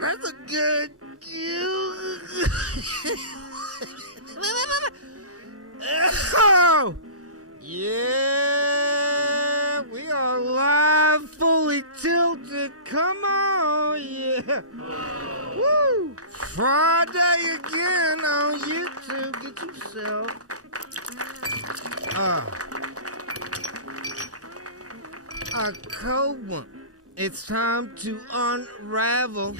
That's a good. Oh, yeah, we are live, fully tilted. Come on, yeah. Woo! Friday again on YouTube. Get yourself. A cold one. It's time to unravel.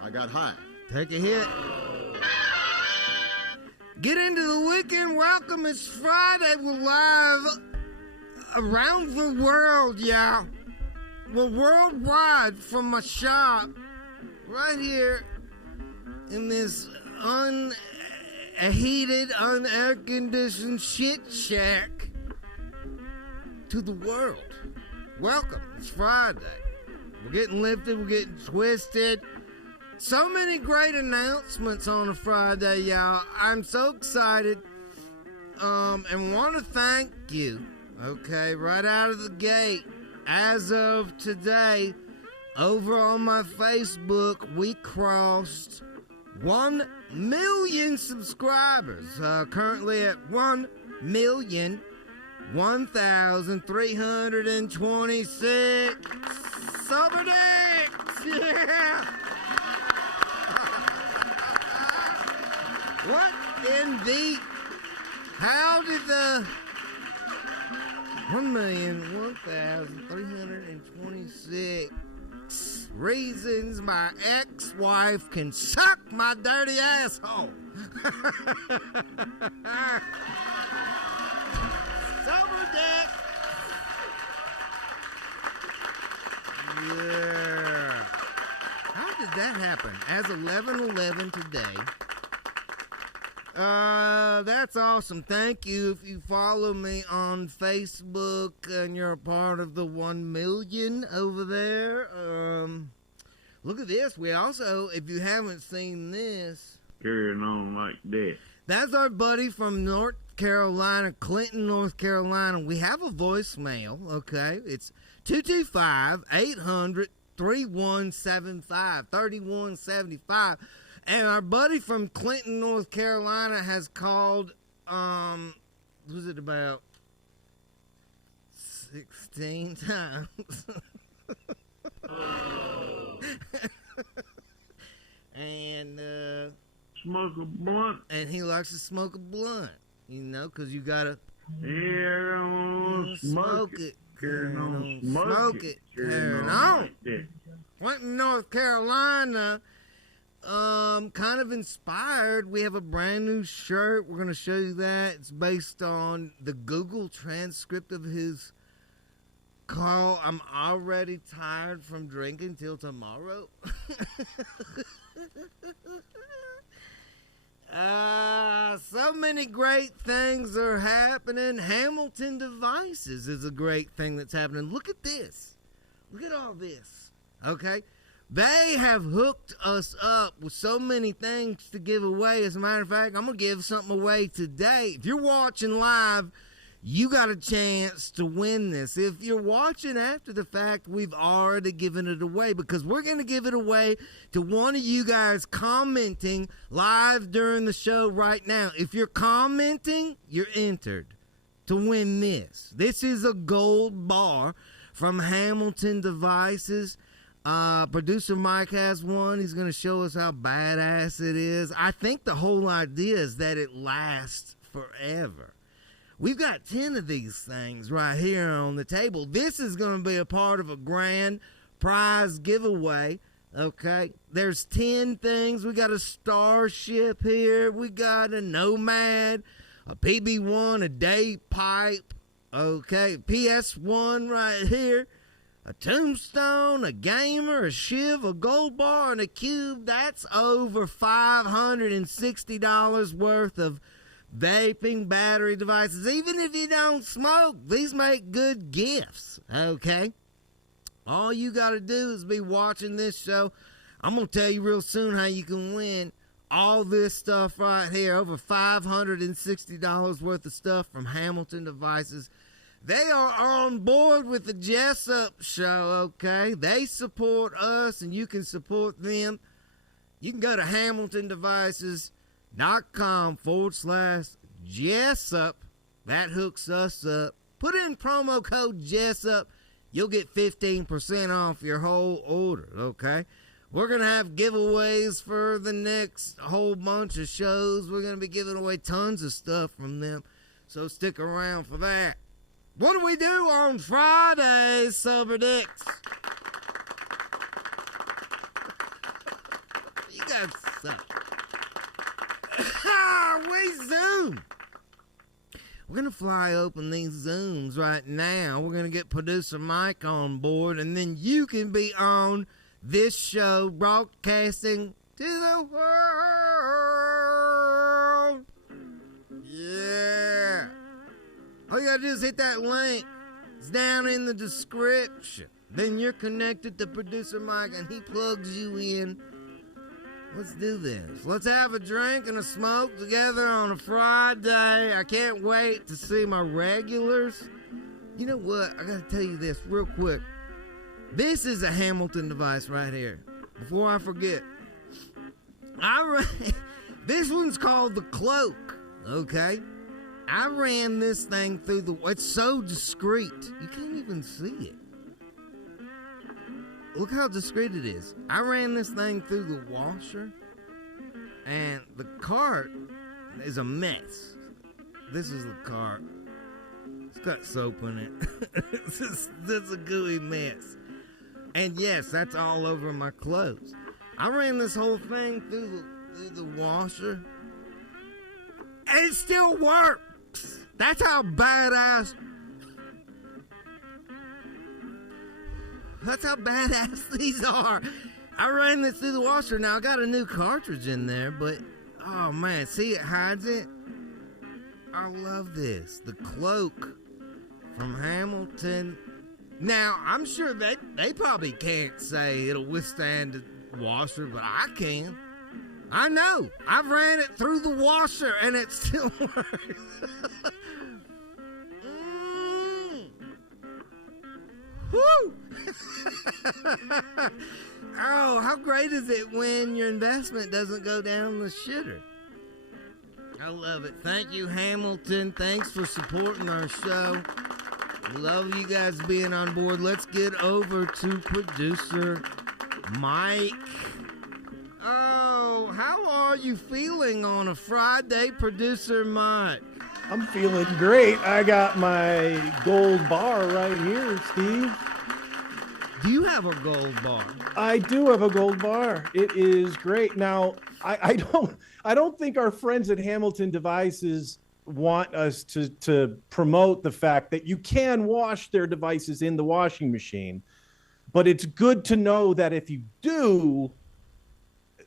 I got high. Take a hit. Get into the weekend. Welcome. It's Friday. We're live around the world, y'all. We're worldwide from my shop right here in this unheated, unair-conditioned shit shack to the world. Welcome. It's Friday. We're getting lifted. We're getting twisted. So many great announcements on a Friday, y'all. I'm so excited and want to thank you, okay, right out of the gate. As of today, over on my Facebook, we crossed 1 million subscribers. Currently at 1,001,326 Suberdicks. Yeah. What in the... How did the... 1,001,326 reasons my ex-wife can suck my dirty asshole. Suberdicks. Yeah. How did that happen? As 11/11 today. That's awesome. Thank you. If you follow me on Facebook and you're a part of the 1 million over there, look at this. We also, if you haven't seen this, carrying on like that. That's our buddy from North Carolina, Clinton, North Carolina. We have a voicemail, okay? It's 225-800-3175, 3175. And our buddy from Clinton, North Carolina has called, was it about 16 times? And, smoke a blunt. And he likes to smoke a blunt, you know, because you got to smoke it. Smoke it. Carrying on. Clinton, North Carolina. Kind of inspired. We have a brand new shirt. We're going to show you that. It's based on the Google transcript of his call. I'm already tired from drinking till tomorrow. So many great things are happening. Hamilton Devices is a great thing that's happening. Look at this. Look at all this. Okay? They have hooked us up with so many things to give away. As a matter of fact, I'm going to give something away today. If you're watching live, you got a chance to win this. If you're watching after the fact, we've already given it away because we're going to give it away to one of you guys commenting live during the show right now. If you're commenting, you're entered to win this. This is a gold bar from Hamilton Devices. Producer Mike has one. He's going to show us how badass it is. I think the whole idea is that it lasts forever. We've got 10 of these things right here on the table. This is going to be a part of a grand prize giveaway. Okay, there's 10 things. We got a Starship here. We got a Nomad, a PB1, a Day Pipe. Okay, PS1 right here. A Tombstone, a Gamer, a Shiv, a Gold Bar, and a Cube. That's over $560 worth of vaping battery devices. Even if you don't smoke, these make good gifts, okay? All you got to do is be watching this show. I'm going to tell you real soon how you can win all this stuff right here. Over $560 worth of stuff from Hamilton Devices. They are on board with the Jessup Show, okay? They support us, and you can support them. You can go to hamiltondevices.com/Jessup. That hooks us up. Put in promo code Jessup. You'll get 15% off your whole order, okay? We're going to have giveaways for the next whole bunch of shows. We're going to be giving away tons of stuff from them, so stick around for that. What do we do on Fridays, Sober Dicks? You guys suck. We Zoom. We're going to fly open these Zooms right now. We're going to get producer Mike on board, and then you can be on this show broadcasting to the world. Yeah. All you got to do is hit that link. It's down in the description. Then you're connected to producer Mike, and he plugs you in. Let's do this. Let's have a drink and a smoke together on a Friday. I can't wait to see my regulars. You know what? I got to tell you this real quick. This is a Hamilton device right here. Before I forget. This one's called the Cloak, okay? I ran this thing through the... It's so discreet. You can't even see it. Look how discreet it is. I ran this thing through the washer, and the cart is a mess. This is the cart. It's got soap in it. This is a gooey mess. And yes, that's all over my clothes. I ran this whole thing through the washer, and it still works. That's how badass... That's how badass these are. I ran this through the washer. Now, I got a new cartridge in there, but, oh, man, see, it hides it. I love this. The Cloak from Hamilton. Now, I'm sure they probably can't say it'll withstand the washer, but I can. I know. I've ran it through the washer, and it still works. Woo! Oh, how great is it when your investment doesn't go down the shitter? I love it. Thank you, Hamilton. Thanks for supporting our show. Love you guys being on board. Let's get over to producer Mike. Oh, how are you feeling on a Friday, producer Mike? I'm feeling great. I got my gold bar right here, Steve. Do you have a gold bar? I do have a gold bar. It is great. Now, I don't think our friends at Hamilton Devices want us to promote the fact that you can wash their devices in the washing machine, but it's good to know that if you do,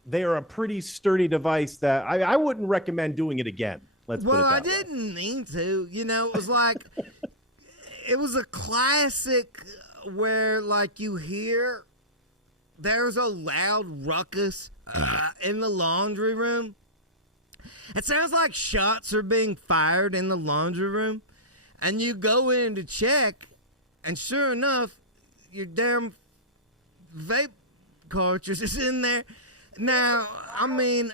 they are a pretty sturdy device that I wouldn't recommend doing it again. Let's put it that way. I didn't mean to. You know, it was like, it was a classic where, like, you hear there's a loud ruckus in the laundry room. It sounds like shots are being fired in the laundry room. And you go in to check, and sure enough, your damn vape cartridge is in there. Now, I mean,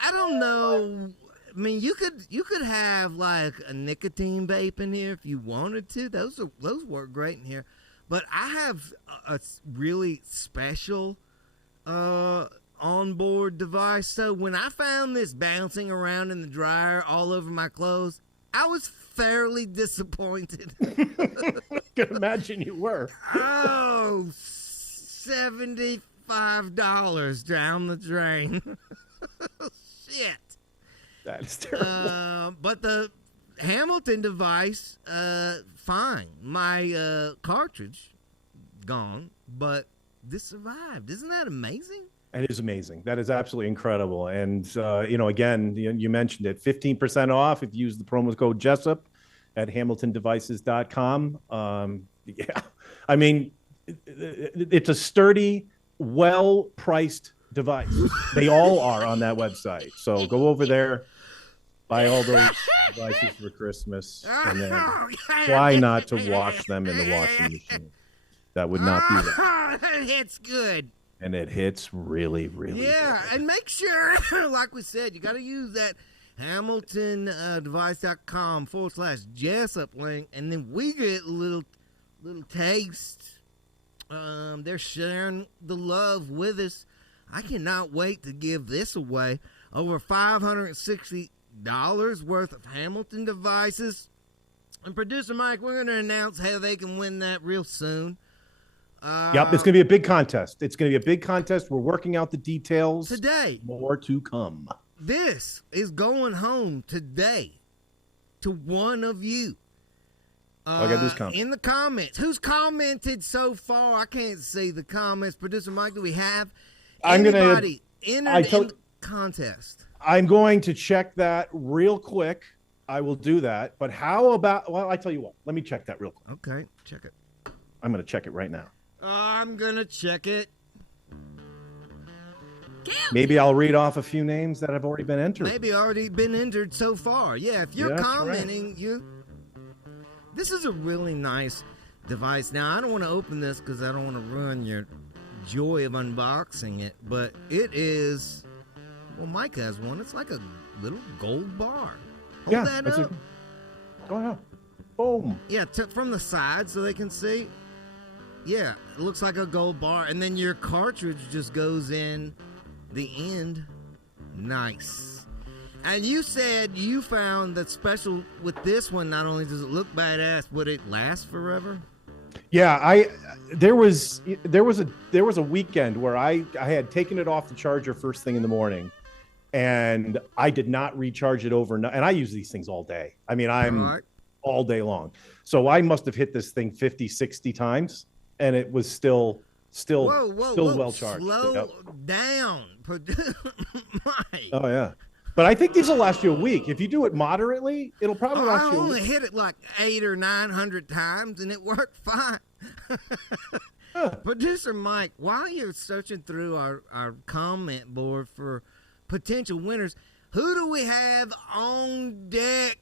I don't know. I mean, you could have like a nicotine vape in here if you wanted to. Those work great in here. But I have a really special onboard device. So when I found this bouncing around in the dryer all over my clothes, I was fairly disappointed. I can imagine you were. Oh, $75 down the drain. Shit. That is terrible. But the Hamilton device, fine. My cartridge, gone. But this survived. Isn't that amazing? It is amazing. That is absolutely incredible. And, again, you mentioned it. 15% off if you use the promo code Jessup at hamiltondevices.com. Yeah. I mean, it's a sturdy, well-priced device. They all are on that website. So go over there. Buy all those devices for Christmas, and then Oh, try not to wash them in the washing machine. That would not be right. It hits good. And it hits really, really Yeah, good. and make sure, like we said, you got to use that HamiltonDevice.com/Jessup link, and then we get a little taste. They're sharing the love with us. I cannot wait to give this away. Over $560 worth of Hamilton devices. And producer Mike, we're going to announce how they can win that real soon. Yep, it's going to be a big contest. We're working out the details. Today. More to come. This is going home today to one of you. I got this comment. In the comments. Who's commented so far? I can't see the comments. Producer Mike, do we have anybody entered in the contest? I'm going to check that real quick. I will do that. But how about, well, I tell you what. Let me check that real quick. Okay, check it. I'm going to check it right now. I'm going to check it. Maybe I'll read off a few names that have already been entered. Maybe already been entered so far. Yeah, if you're commenting, this is a really nice device. Now, I don't want to open this because I don't want to ruin your joy of unboxing it, but it is, well, Mike has one. It's like a little gold bar. Hold that up. Go ahead. Boom. Yeah, from the side so they can see. Yeah, it looks like a gold bar. And then your cartridge just goes in the end. Nice. And you said you found that special with this one, not only does it look badass, but it lasts forever? Yeah, there was a weekend where I had taken it off the charger first thing in the morning, and I did not recharge it overnight. And I use these things all day. I mean, I'm all day long. So I must have hit this thing 50, 60 times, and it was still well charged. Slow down. Mike. Oh, yeah. But I think these will last you a week. If you do it moderately, it'll probably last you a week. I only hit it like 800 or 900 times, and it worked fine. Producer Mike, while you're searching through our comment board for potential winners, who do we have on deck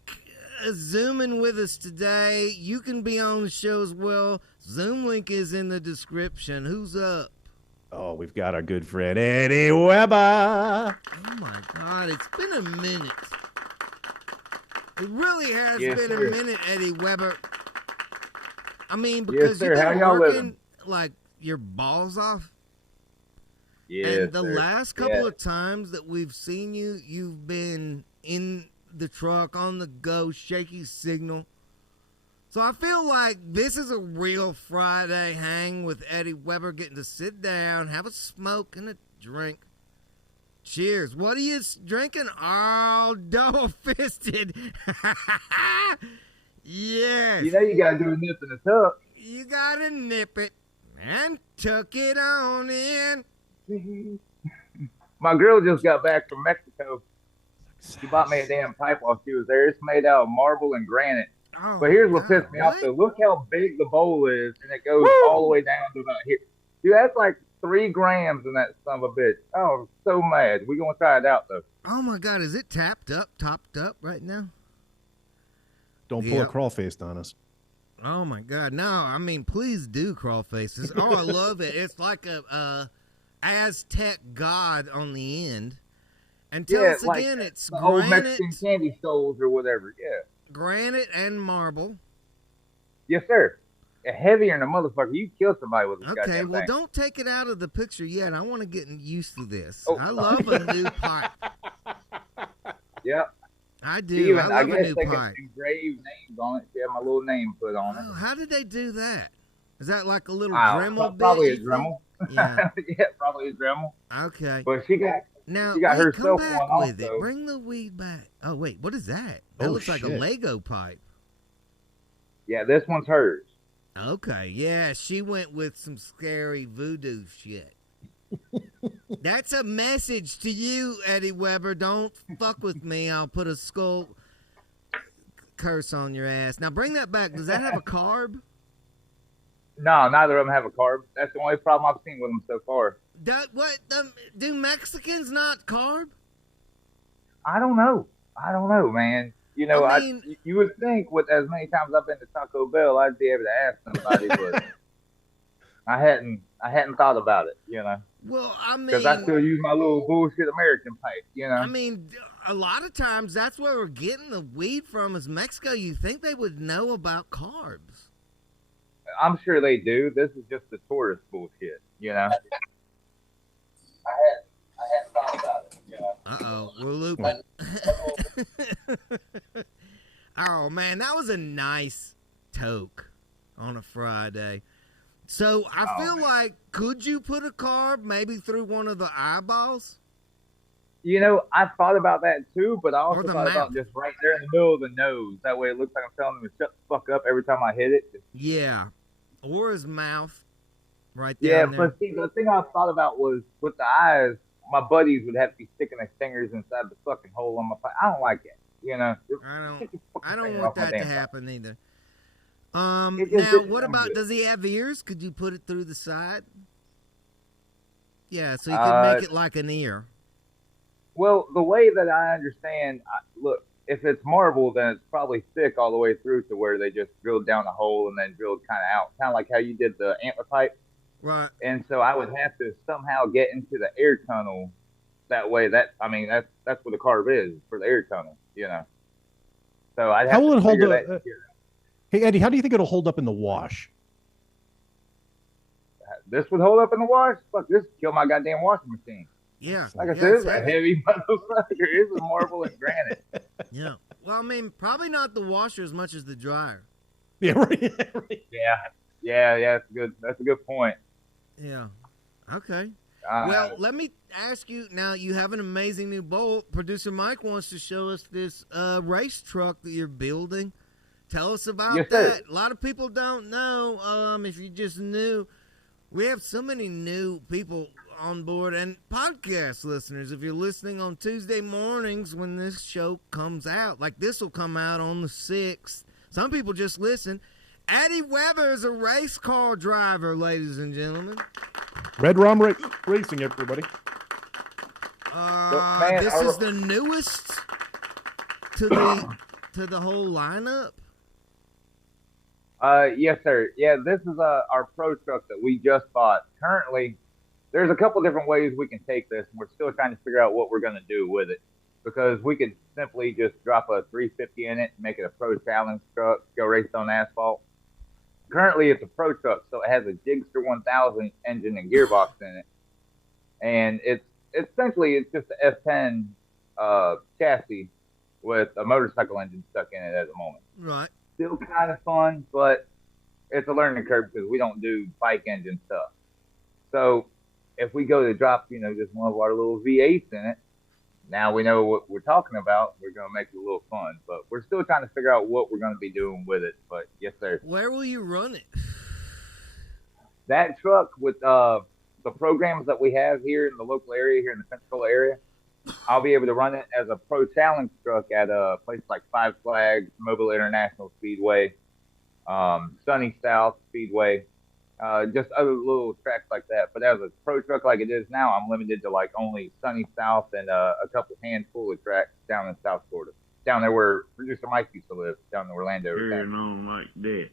Zooming with us today? You can be on the show as well. Zoom link is in the description. Who's up? Oh, we've got our good friend Eddie Weber. Oh my God, it's been a minute. It really has been a minute, Eddie Weber. I mean, because you've been working like your balls off. Yeah. And the last couple of times that we've seen you, you've been in the truck, on the go, shaky signal. So I feel like this is a real Friday hang with Eddie Weber, getting to sit down, have a smoke and a drink. Cheers. What are you drinking? Oh, double-fisted. Yes. You know you got to do a nip and a tuck. You got to nip it and tuck it on in. My girl just got back from Mexico. She bought me a damn pipe while she was there. It's made out of marble and granite. Oh, but here's what pissed me off, though. Look how big the bowl is, and it goes all the way down to about here. Dude, that's like 3 grams in that son of a bitch. Oh, I'm so mad. We're going to try it out, though. Oh, my God. Is it topped up right now? Don't pull a crawl face on us. Oh, my God. No, I mean, please do crawl faces. Oh, I love it. It's like a Aztec god on the end. And tell us like again, it's the granite. old Mexican candy stoles or whatever, Granite and marble. Yes, sir. Heavier than a motherfucker. You kill somebody with this goddamn Okay, well, thing. don't take it out of the picture yet. I want to get used to this. I love a new pipe. Yep. I do. I love a new they pipe. Engraved names on it. Yeah, my little name put on it. Oh, how did they do that? Is that like a little Dremel bit? Probably a Dremel. Yeah. Yeah, probably a Dremel. Okay. But she got her cell come phone back with also. it. Bring the weed back. Oh, wait, what is that? That looks like a Lego pipe. Yeah, this one's hers. Okay, yeah, she went with some scary voodoo shit. That's a message to you, Eddie Weber. Don't fuck with me. I'll put a skull curse on your ass. Now bring that back. Does that have a carb? No, neither of them have a carb. That's the only problem I've seen with them so far. Do Mexicans not carb? I don't know. I don't know, man. I mean, You would think with as many times I've been to Taco Bell, I'd be able to ask somebody, but I hadn't thought about it, well, because I still use my little bullshit American pipe, I mean, a lot of times that's where we're getting the weed from is Mexico. You think they would know about carbs? I'm sure they do. This is just the tourist bullshit, I hadn't thought about it, Uh-oh, we're looping. Oh, man, that was a nice toke on a Friday. So I feel like, could you put a carb maybe through one of the eyeballs? I thought about that too, but I also thought mouth. about just right there in the middle of the nose. That way it looks like I'm telling them to shut the fuck up every time I hit it. Yeah. Or his mouth right Yeah, down there. but see, the thing I thought about was with the eyes, my buddies would have to be sticking their fingers inside the fucking hole on my pipe. I don't like it, I don't want that to happen either. Now, didn't what sound about, good. does he have ears? Could you put it through the side? Yeah, so you could make it like an ear. Well, the way that I understand, look, if it's marble, then it's probably thick all the way through to where they just drilled down a hole and then drilled kind of out, kind of like how you did the antler pipe. Right. And so I would have to somehow get into the air tunnel. That way, that's where the carb is, for the air tunnel, So I'd have How will to it hold figure up? that. Hey, Eddie, how do you think it'll hold up in the wash? This would hold up in the wash? Fuck, this would kill my goddamn washing machine. Yeah. Like I yeah, said, it's it's a heavy motherfucker. It's a marble and granite. Yeah. Well, I mean, probably not the washer as much as the dryer. Yeah, right. Yeah, that's a good point. Yeah. Okay. Well, let me ask you now. You have an amazing new bolt. Producer Mike wants to show us this race truck that you're building. Tell us about Yes, that. sir. A lot of people don't know. If you just knew, we have so many new people on board and podcast listeners. If you're listening on Tuesday mornings when this show comes out, like this will come out on the 6th. Some people just listen. Eddie Weber is a race car driver, ladies and gentlemen. Red Rum Racing, everybody. Man, this is the newest to the whole lineup. Yes, sir. Yeah, this is our pro truck that we just bought. Currently, there's a couple different ways we can take this, and we're still trying to figure out what we're going to do with it. Because we could simply just drop a 350 in it and make it a pro challenge truck, go race on asphalt. Currently, it's a pro truck, so it has a Jigster 1000 engine and gearbox in it, and it's just an F10 chassis with a motorcycle engine stuck in it at the moment. Right. Still kind of fun, but it's a learning curve because we don't do bike engine stuff. So if we go to drop, just one of our little V8s in it, now we know what we're talking about. We're going to make it a little fun, but we're still trying to figure out what we're going to be doing with it. But yes, sir. Where will you run it? That truck with the programs that we have here in the local area, here in the Pensacola area, I'll be able to run it as a pro challenge truck at a place like Five Flags, Mobile International Speedway, Sunny South Speedway, just other little tracks like that. But as a pro truck like it is now, I'm limited to like only Sunny South and a couple handful of tracks down in South Florida, down there where producer Mike used to live, down in Orlando. Carrying on like that.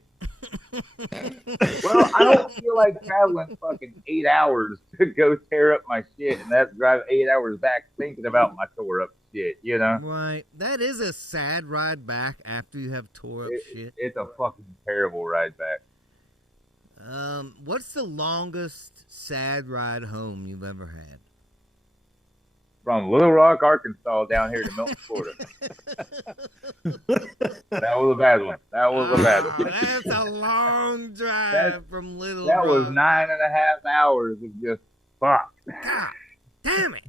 Well, I don't feel like traveling fucking 8 hours to go tear up my shit and have to drive 8 hours back thinking about my tore up shit, Right. That is a sad ride back after you have tore up shit. It's a fucking terrible ride back. What's the longest sad ride home you've ever had? From Little Rock, Arkansas, down here to Milton, Florida. That was a bad one. That's a long drive from Little Rock. That was 9.5 hours of just fuck. God damn it.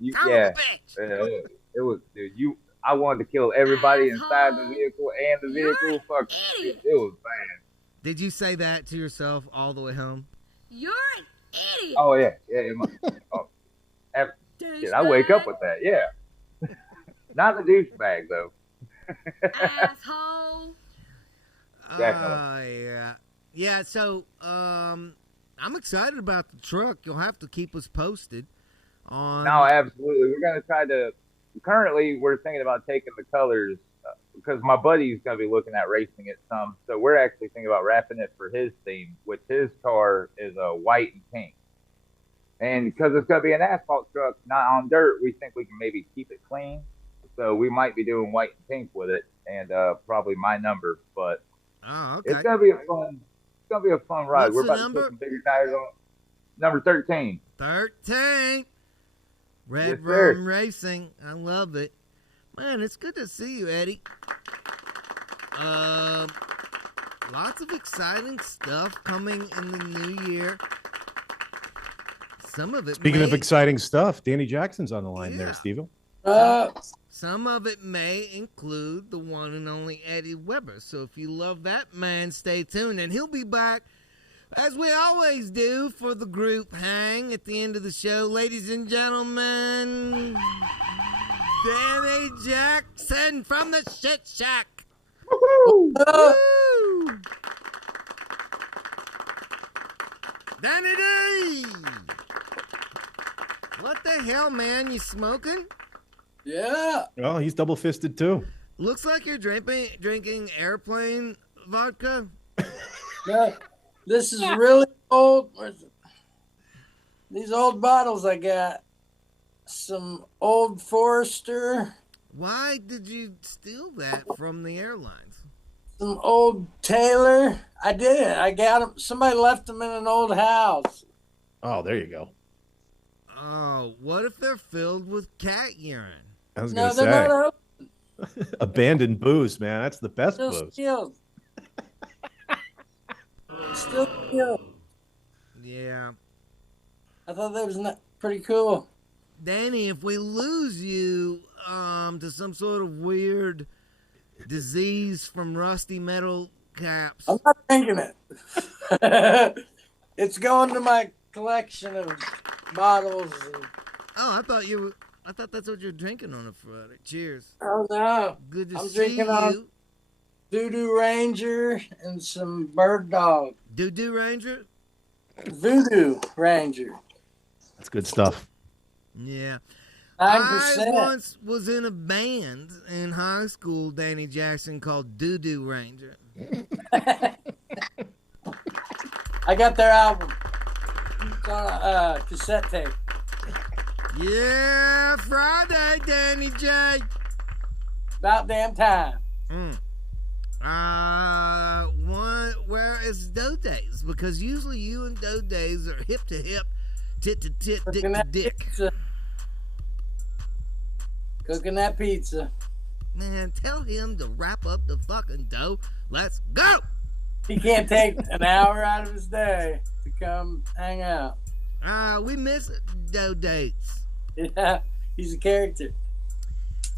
It was, dude. I wanted to kill everybody inside the vehicle and the vehicle. Fuck, it was bad. Did you say that to yourself all the way home? You're an idiot. Oh yeah. Shit, I wake up with that. Yeah. Not the douchebag though. Asshole. Definitely. Yeah. So, I'm excited about the truck. You'll have to keep us posted on. No, absolutely. We're gonna try to currently we're thinking about taking the colors because my buddy's going to be looking at racing it some. So we're actually thinking about wrapping it for his theme, which his car is white and pink. And because it's going to be an asphalt truck, not on dirt, we think we can maybe keep it clean. So we might be doing white and pink with it, and probably my number. But it's going to be a fun. It's going to be a fun ride. What's we're the about number? to put some bigger tires on. Number 13. 13. Red Yes, sir. Rum Racing. I love it. Man, it's good to see you, Eddie. Lots of exciting stuff coming in the new year. Some of it. Speaking of exciting stuff, Danny Jackson's on the line there, Steve. Some of it may include the one and only Eddie Weber. So if you love that man, stay tuned. And he'll be back, as we always do, for the group hang at the end of the show. Ladies and gentlemen, Danny Jackson from the Shit Shack. Woo! Danny D! What the hell, man? You smoking? Yeah. Oh, he's double fisted too. Looks like you're drinking airplane vodka. No, this is really old. These old bottles I got. Some old Forester. Why did you steal that from the airlines? Some old Taylor. I didn't. I got them. Somebody left them in an old house. Oh, there you go. Oh, what if they're filled with cat urine? I was No, going they're to not say. open. Abandoned booze, man. That's the best Still booze. sealed. Still sealed. Yeah. I thought that was not pretty cool. Danny, if we lose you to some sort of weird disease from rusty metal caps. I'm not drinking it. It's going to my collection of bottles. And, Oh, I thought that's what you're drinking on a Friday. Cheers. oh no. Good to I'm see drinking you. on Voodoo Ranger and some Bird Dog. Doo Ranger? Voodoo Ranger. That's good stuff. Yeah. 9%. I once was in a band in high school, Danny Jackson, called Doo Ranger. I got their album. It's on a cassette tape. Yeah, Friday, Danny J. About damn time. Where is Doe Days? Because usually you and Doe Days are hip to hip, tit to tit, dick Cooking to that dick. pizza. Cooking that pizza. Man, tell him to wrap up the fucking dough. Let's go! He can't take an hour out of his day to come hang out. We miss Doe Dates. Yeah, he's a character.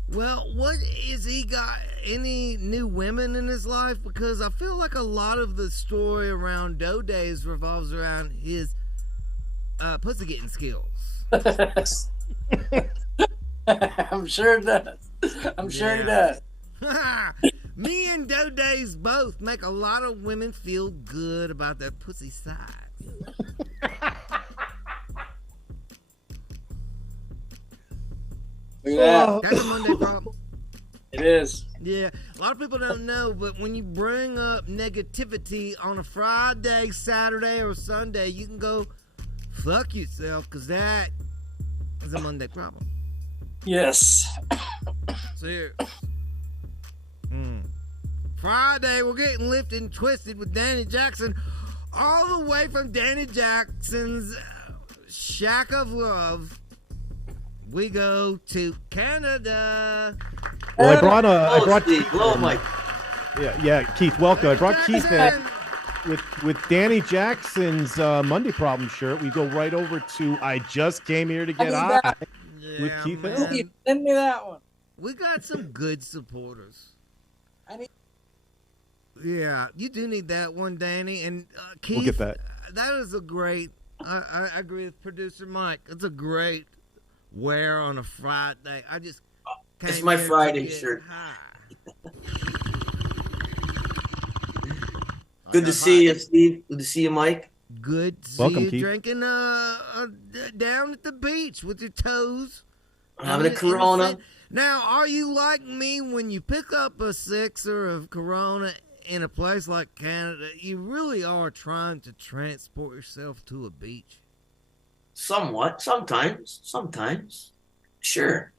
Well, what is he got? Any new women in his life? Because I feel like a lot of the story around Doe Days revolves around his pussy getting skills. I'm sure it does. I'm sure he does. Me and Doe Days both make a lot of women feel good about their pussy size. Look at that. That's a Monday problem. It is. Yeah, a lot of people don't know, but when you bring up negativity on a Friday, Saturday, or Sunday, you can go fuck yourself, because that is a Monday problem. Yes. So here. Friday, we're getting lifted and twisted with Danny Jackson, all the way from Danny Jackson's Shack of Love. We go to Canada. Well, I brought Steve. Hello, Mike. yeah, Keith, welcome. I brought Keith in with Danny Jackson's Monday Problem shirt. We go right over to I Just Came Here to Get High with Keith man. Hill. Steve, send me that one. We got some good supporters. I need- Yeah, you do need that one, Danny. And Keith, We'll get that. That is a great, I agree with producer Mike. It's a great wear on a Friday. I just It's came my here to Friday get shirt. high. Good to see you, Steve. Good to see you, Mike. Good to see Welcome, you Keith. drinking down at the beach with your toes Having a Corona. Now, are you like me when you pick up a sixer of Corona in a place like Canada? You really are trying to transport yourself to a beach. Somewhat. Sometimes. Sure.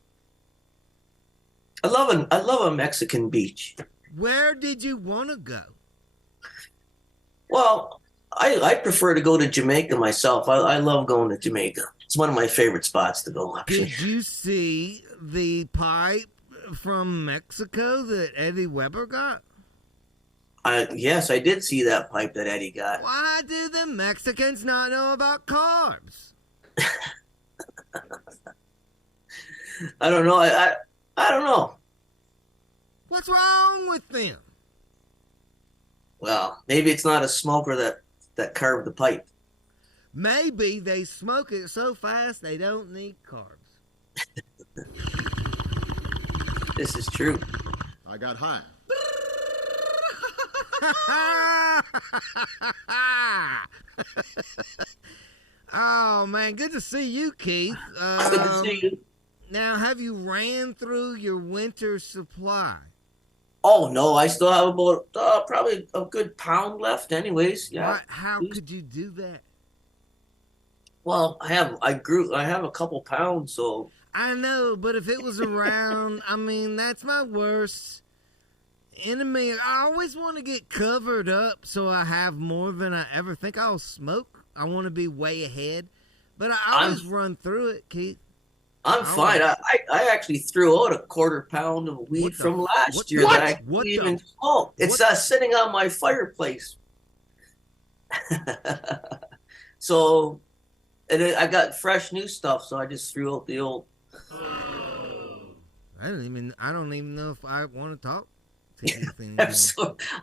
I love a Mexican beach. Where did you want to go? Well, I prefer to go to Jamaica myself. I love going to Jamaica. It's one of my favorite spots to go, actually. Did you see the pipe from Mexico that Eddie Weber got? Yes, I did see that pipe that Eddie got. Why do the Mexicans not know about carbs? I don't know. I don't know. What's wrong with them? Well, maybe it's not a smoker that carved the pipe. Maybe they smoke it so fast they don't need carbs. This is true. I got high. Oh, man, good to see you, Keith. Good to see you. Now, have you ran through your winter supply? Oh, no, I still have about probably a good pound left anyways. Yeah. How could you do that? Well, I have a couple pounds, so. I know, but if it was around, I mean, that's my worst enemy. I always want to get covered up so I have more than I ever think I'll smoke. I want to be way ahead, but I always run through it, Keith. I'm fine. I actually threw out a quarter pound of weed from last year that I didn't even smoke. It's sitting on my fireplace. So, and I got fresh new stuff, so I just threw out the old. I don't even know if I want to talk to anything.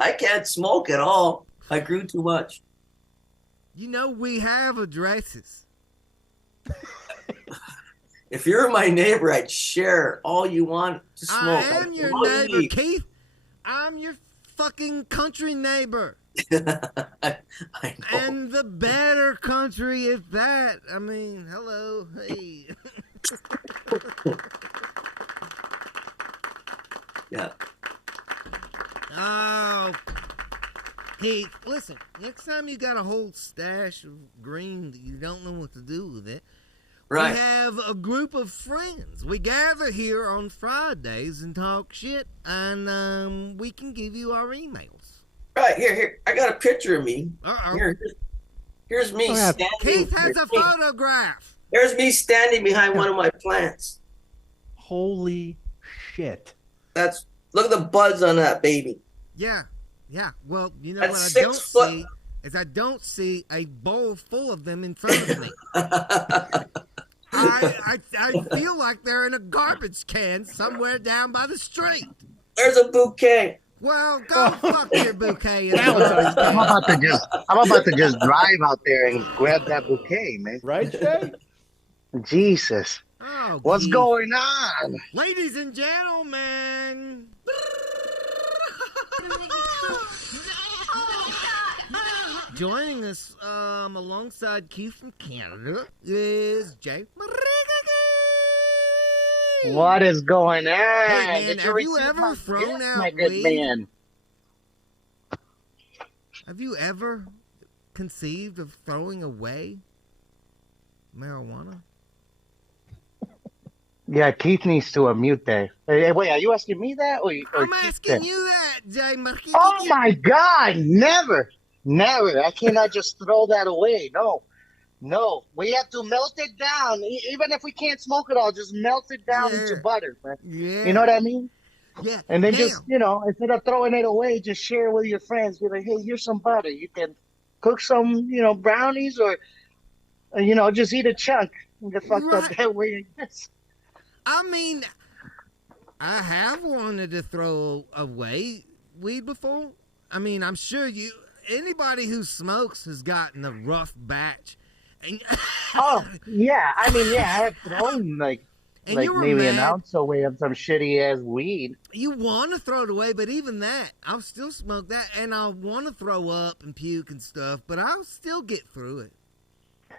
I can't smoke at all. I grew too much. You know, we have addresses. If you're my neighbor, I'd share all you want to smoke. I am your neighbor, Keith. I'm your fucking country neighbor. I know. And the better country at that. I mean, hello, hey. Yeah. Oh, Keith, listen. Next time you got a whole stash of green that you don't know what to do with it, right. We have a group of friends. We gather here on Fridays and talk shit, and we can give you our emails. Right, here. I got a picture of me. Uh-oh. Here's me standing. Keith has a photograph. There's me standing behind one of my plants. Holy shit. Look at the buds on that baby. Yeah. Well, you know That's what I don't see is I don't see a bowl full of them in front of me. I feel like they're in a garbage can somewhere down by the street. There's a bouquet. Well, go fuck your bouquet. I'm about to just drive out there and grab that bouquet, man. Right, Shay? Jesus. Oh, what's geez. going on? Ladies and gentlemen. Joining us alongside Keith from Canada is Jay. What is going on? Hey, man, have you ever thrown out my good weed? man? Have you ever conceived of throwing away marijuana? Yeah, Keith needs to unmute that. Hey, wait, are you asking me that? I'm asking you that, Jay. Oh my God, never. I cannot just throw that away. No, we have to melt it down. Even if we can't smoke it all, just melt it down into butter, man. Yeah. You know what I mean? Yeah. And then just, instead of throwing it away, just share it with your friends. Be like, hey, here's some butter. You can cook some, brownies or, just eat a chunk and get fucked up that way. I mean, I have wanted to throw away weed before. I mean, I'm sure anybody who smokes has gotten a rough batch. And oh, yeah. I mean, yeah, I have thrown maybe an ounce away of some shitty ass weed. You want to throw it away, but even that, I'll still smoke that, and I'll want to throw up and puke and stuff, but I'll still get through it.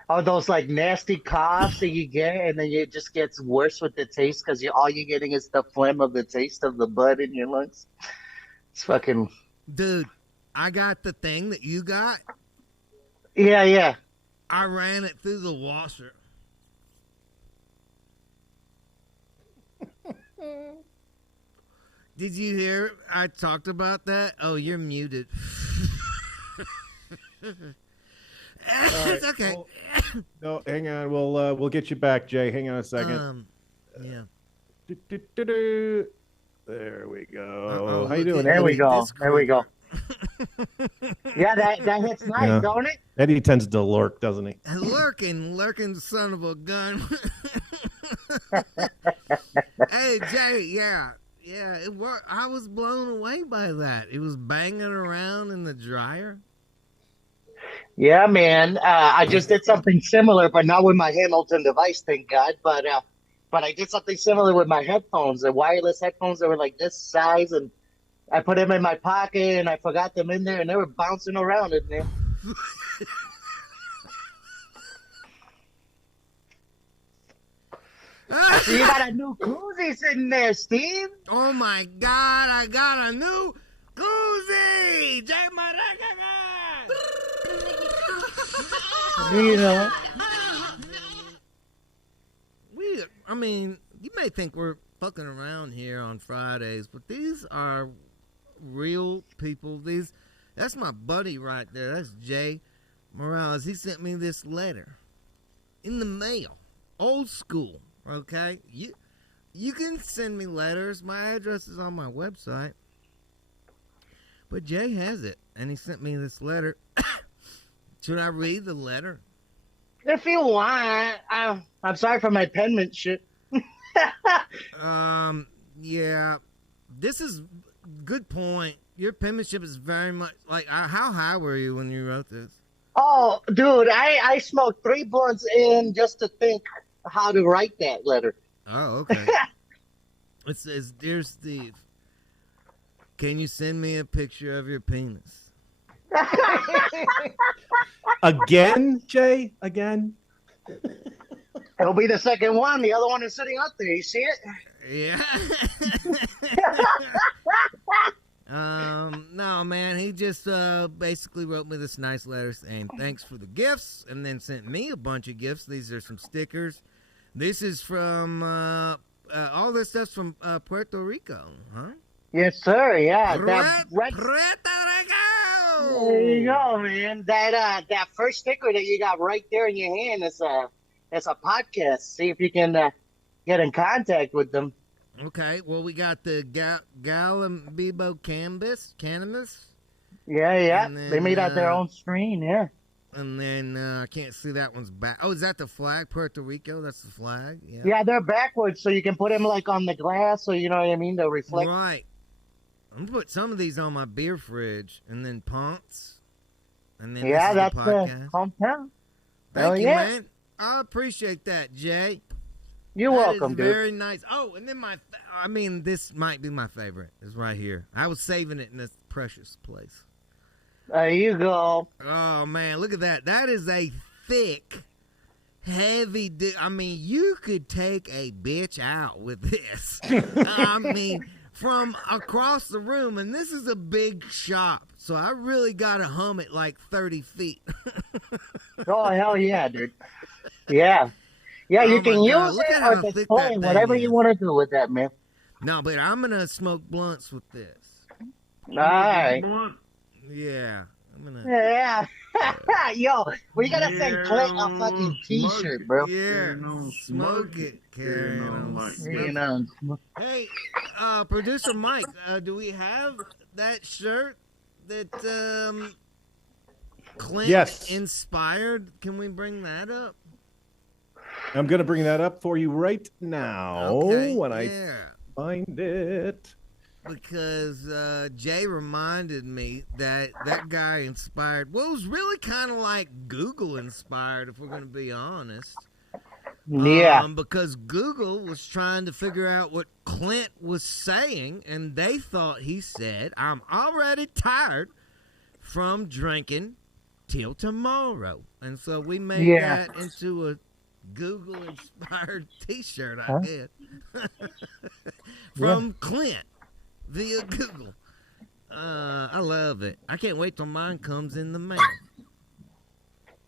Oh, those like nasty coughs that you get, and then it just gets worse with the taste because all you're getting is the phlegm of the taste of the blood in your lungs. It's fucking. Dude, I got the thing that you got. Yeah, yeah. I ran it through the washer. Did you hear I talked about that? Oh, you're muted. It's okay. Well, no, hang on. We'll get you back, Jay. Hang on a second. Yeah. There we go. Uh-oh, How you doing? There we Eddie? go. There we go. Yeah, that hits nice, Yeah. don't it? Eddie tends to lurk, doesn't he? Lurking son of a gun. Hey, Jay, yeah, it worked. I was blown away by that. It was banging around in the dryer. Yeah, man. I just did something similar, but not with my Hamilton device, thank God. But I did something similar with my headphones, the wireless headphones that were like this size, and I put them in my pocket, and I forgot them in there, and they were bouncing around in there. So you got a new koozie sitting there, Steve. Oh my God! I got a new koozie. Jay Maraca. You know. I mean, you may think we're fucking around here on Fridays, but these are real people. That's my buddy right there. That's Jay Morales. He sent me this letter in the mail, old school. Okay, you can send me letters. My address is on my website, but Jay has it, and he sent me this letter. Should I read the letter? If you want, I'm sorry for my penmanship. Yeah, this is good point. Your penmanship is very much like. How high were you when you wrote this? Oh, dude, I smoked 3 blunts in just to think how to write that letter. Oh, okay. It says, "Dear Steve, can you send me a picture of your penis?" Again, Jay? Again? It'll be the second one. The other one is sitting up there. You see it? Yeah. No, man. He just basically wrote me this nice letter saying thanks for the gifts, and then sent me a bunch of gifts. These are some stickers. This is from all this stuff's from Puerto Rico, huh? Yes, sir. Yeah. Puerto Rico. There you go, man. That first sticker that you got right there in your hand is a podcast. See if you can get in contact with them. Okay, well, we got the Galambibo cannabis. Yeah. Then, They made out their own screen, yeah. And then I can't see that one's back. Oh, is that the flag? Puerto Rico? That's the flag? Yeah. Yeah, they're backwards, so you can put them like on the glass, so you know what I mean, they'll reflect. Right. I'm going to put some of these on my beer fridge, and then Ponce. And then Yeah, that's the the podcast. hometown. Thank you, yeah. man. I appreciate that, Jay. You're That welcome, is dude. very nice. Oh, and then this might be my favorite. Is right here. I was saving it in this precious place. There you go. Oh man, look at that. That is a thick, heavy. I mean, you could take a bitch out with this. I mean, from across the room, and this is a big shop, so I really gotta hum it like 30 feet. Oh, hell yeah, dude. Yeah. Yeah, you Oh can my God, use look it at how or thick display that thing whatever you is. want to do with that, man. No, but I'm gonna smoke blunts with this. All right. Blunt. Yeah, I'm gonna. Yeah. Yo, we gotta send Clint a fucking t-shirt, bro. Yeah, on, smoke it, carry on. like You know. Hey, producer Mike, do we have that shirt that Clint Yes. inspired? Can we bring that up? I'm going to bring that up for you right now when I yeah. find it. Because Jay reminded me that guy inspired. Well, it was really kind of like Google inspired, if we're going to be honest. Yeah. Because Google was trying to figure out what Clint was saying, and they thought he said, "I'm already tired from drinking till tomorrow. And so we made that into a Google-inspired T-shirt, I guess, from Clint via Google. I love it. I can't wait till mine comes in the mail.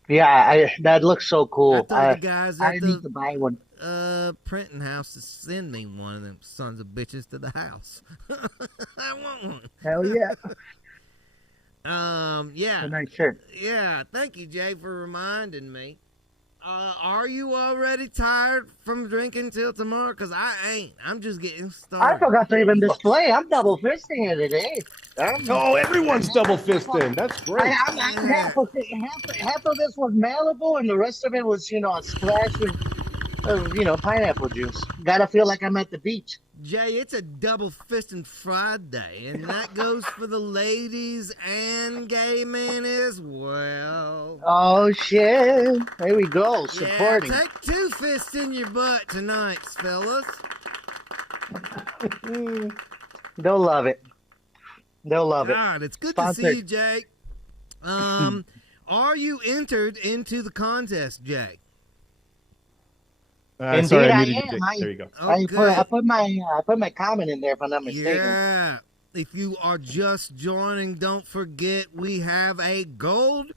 Yeah, that looks so cool. I told the guys at need to buy one. Printing house to send me one of them sons of bitches to the house. I want one. Hell yeah. Yeah. A nice shirt. Yeah, thank you, Jay, for reminding me. Are you already tired from drinking till tomorrow? Because I ain't. I'm just getting started. I forgot to even display. I'm double fisting it today. Everyone's double fisting. That's great. Half of this was Malibu, and the rest of it was, a splash of pineapple juice. Gotta feel like I'm at the beach. Jay, it's a double fisting Friday, and that goes for the ladies and gay men as well. Oh, shit. There we go. Supporting. Yeah, take 2 fists in your butt tonight, fellas. They'll love it. They'll love God, it's good to see you, Jay. Are you entered into the contest, Jay? Indeed, sorry, I am. There you go. I put my comment in there if I'm not mistaken. Yeah. If you are just joining, don't forget we have a gold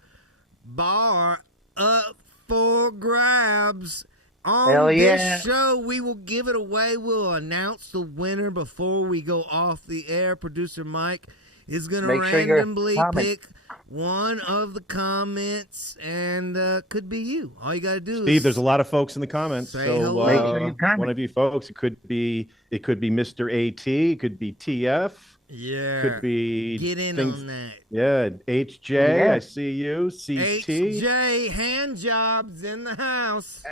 bar up for grabs. On this show, we will give it away. We'll announce the winner before we go off the air. Producer Mike is going to randomly pick one of the comments, and could be you. All you got to do is... Steve, there's a lot of folks in the comments. Say so hello. Make sure you comment. One of you folks, it could be Mr. AT, it could be TF. Yeah. Could be get in on that. Yeah, HJ, I see you. CT. HJ, hand jobs in the house.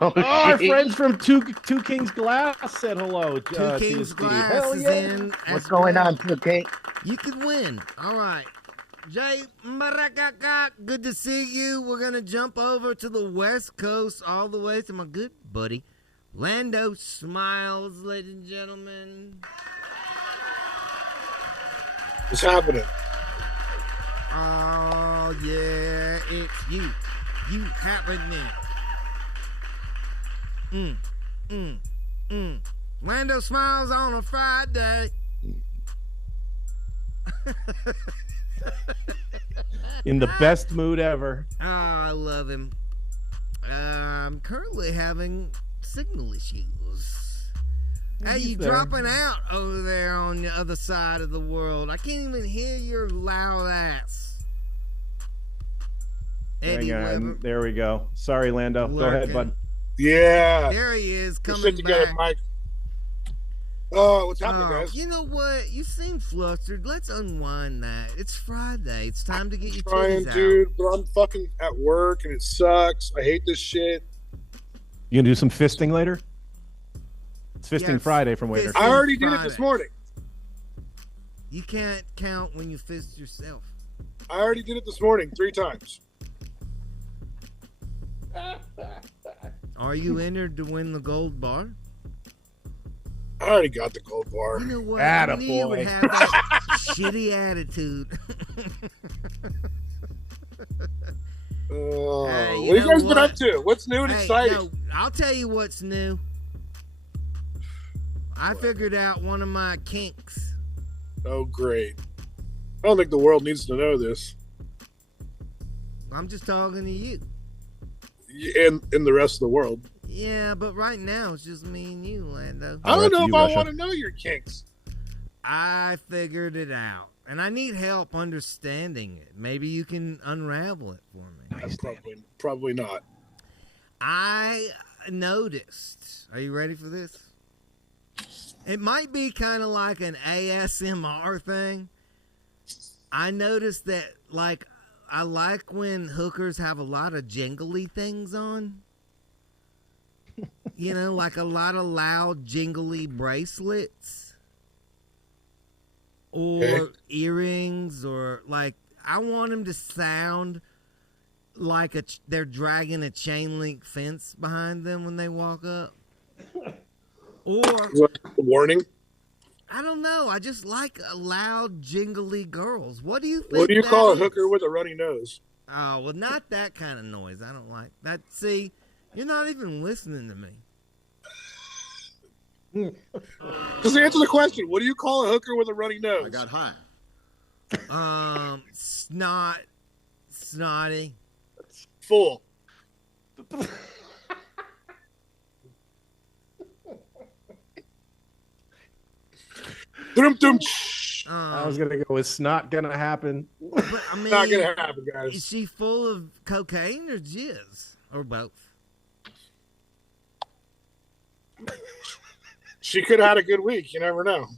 Our friends from Two Kings Glass said hello. Two Kings Glass is in. What's going on, 2K? You could win. All right. Jay Marakaka, good to see you. We're going to jump over to the West Coast all the way to my good buddy, Lando Smiles, ladies and gentlemen. What's happening? Oh, yeah, it's you. You happening. Lando Smiles on a Friday. In the best mood ever. Oh, I love him. I'm currently having signal issues. Hey, you dropping out over there on the other side of the world. I can't even hear your loud ass. Eddie Weber. There we go. Sorry, Lando. Go ahead, bud. Yeah. There he is, coming Sit together, back. Mike. Oh, what's happening, guys? You know what? You seem flustered. Let's unwind that. It's Friday. It's time to get your Trying, titties out. dude, but I'm fucking at work and it sucks. I hate this shit. You gonna do some fisting later? It's Fisting Friday from Waiter. I already did it this morning. You can't count when you fist yourself. I already did it this morning 3 times. Are you entered to win the gold bar? I already got the gold bar. You know what? I knew you would have that shitty attitude. What Hey, have you guys been up to? What's new and exciting? No, I'll tell you what's new. I figured out one of my kinks. Oh, great. I don't think the world needs to know this. I'm just talking to you. And the rest of the world. Yeah, but right now it's just me and you, Lando. I don't know if I want to know your kinks. I figured it out. And I need help understanding it. Maybe you can unravel it for me. Probably not. I noticed. Are you ready for this? It might be kind of like an ASMR thing. I noticed that, like, I like when hookers have a lot of jingly things on. You know, like a lot of loud, jingly bracelets. Or earrings, or like, I want them to sound like they're dragging a chain link fence behind them when they walk up. Or warning. I don't know. I just like loud, jingly girls. What do you think? What do you call a hooker with a runny nose? Oh, well, not that kind of noise. I don't like that. See, you're not even listening to me. Just answer the question. What do you call a hooker with a runny nose? I got high. Snotty. Full. Dum-dum. I was gonna go with snot gonna happen. But, I mean, Not gonna happen, guys. Is she full of cocaine or jizz or both? She could have had a good week. You never know.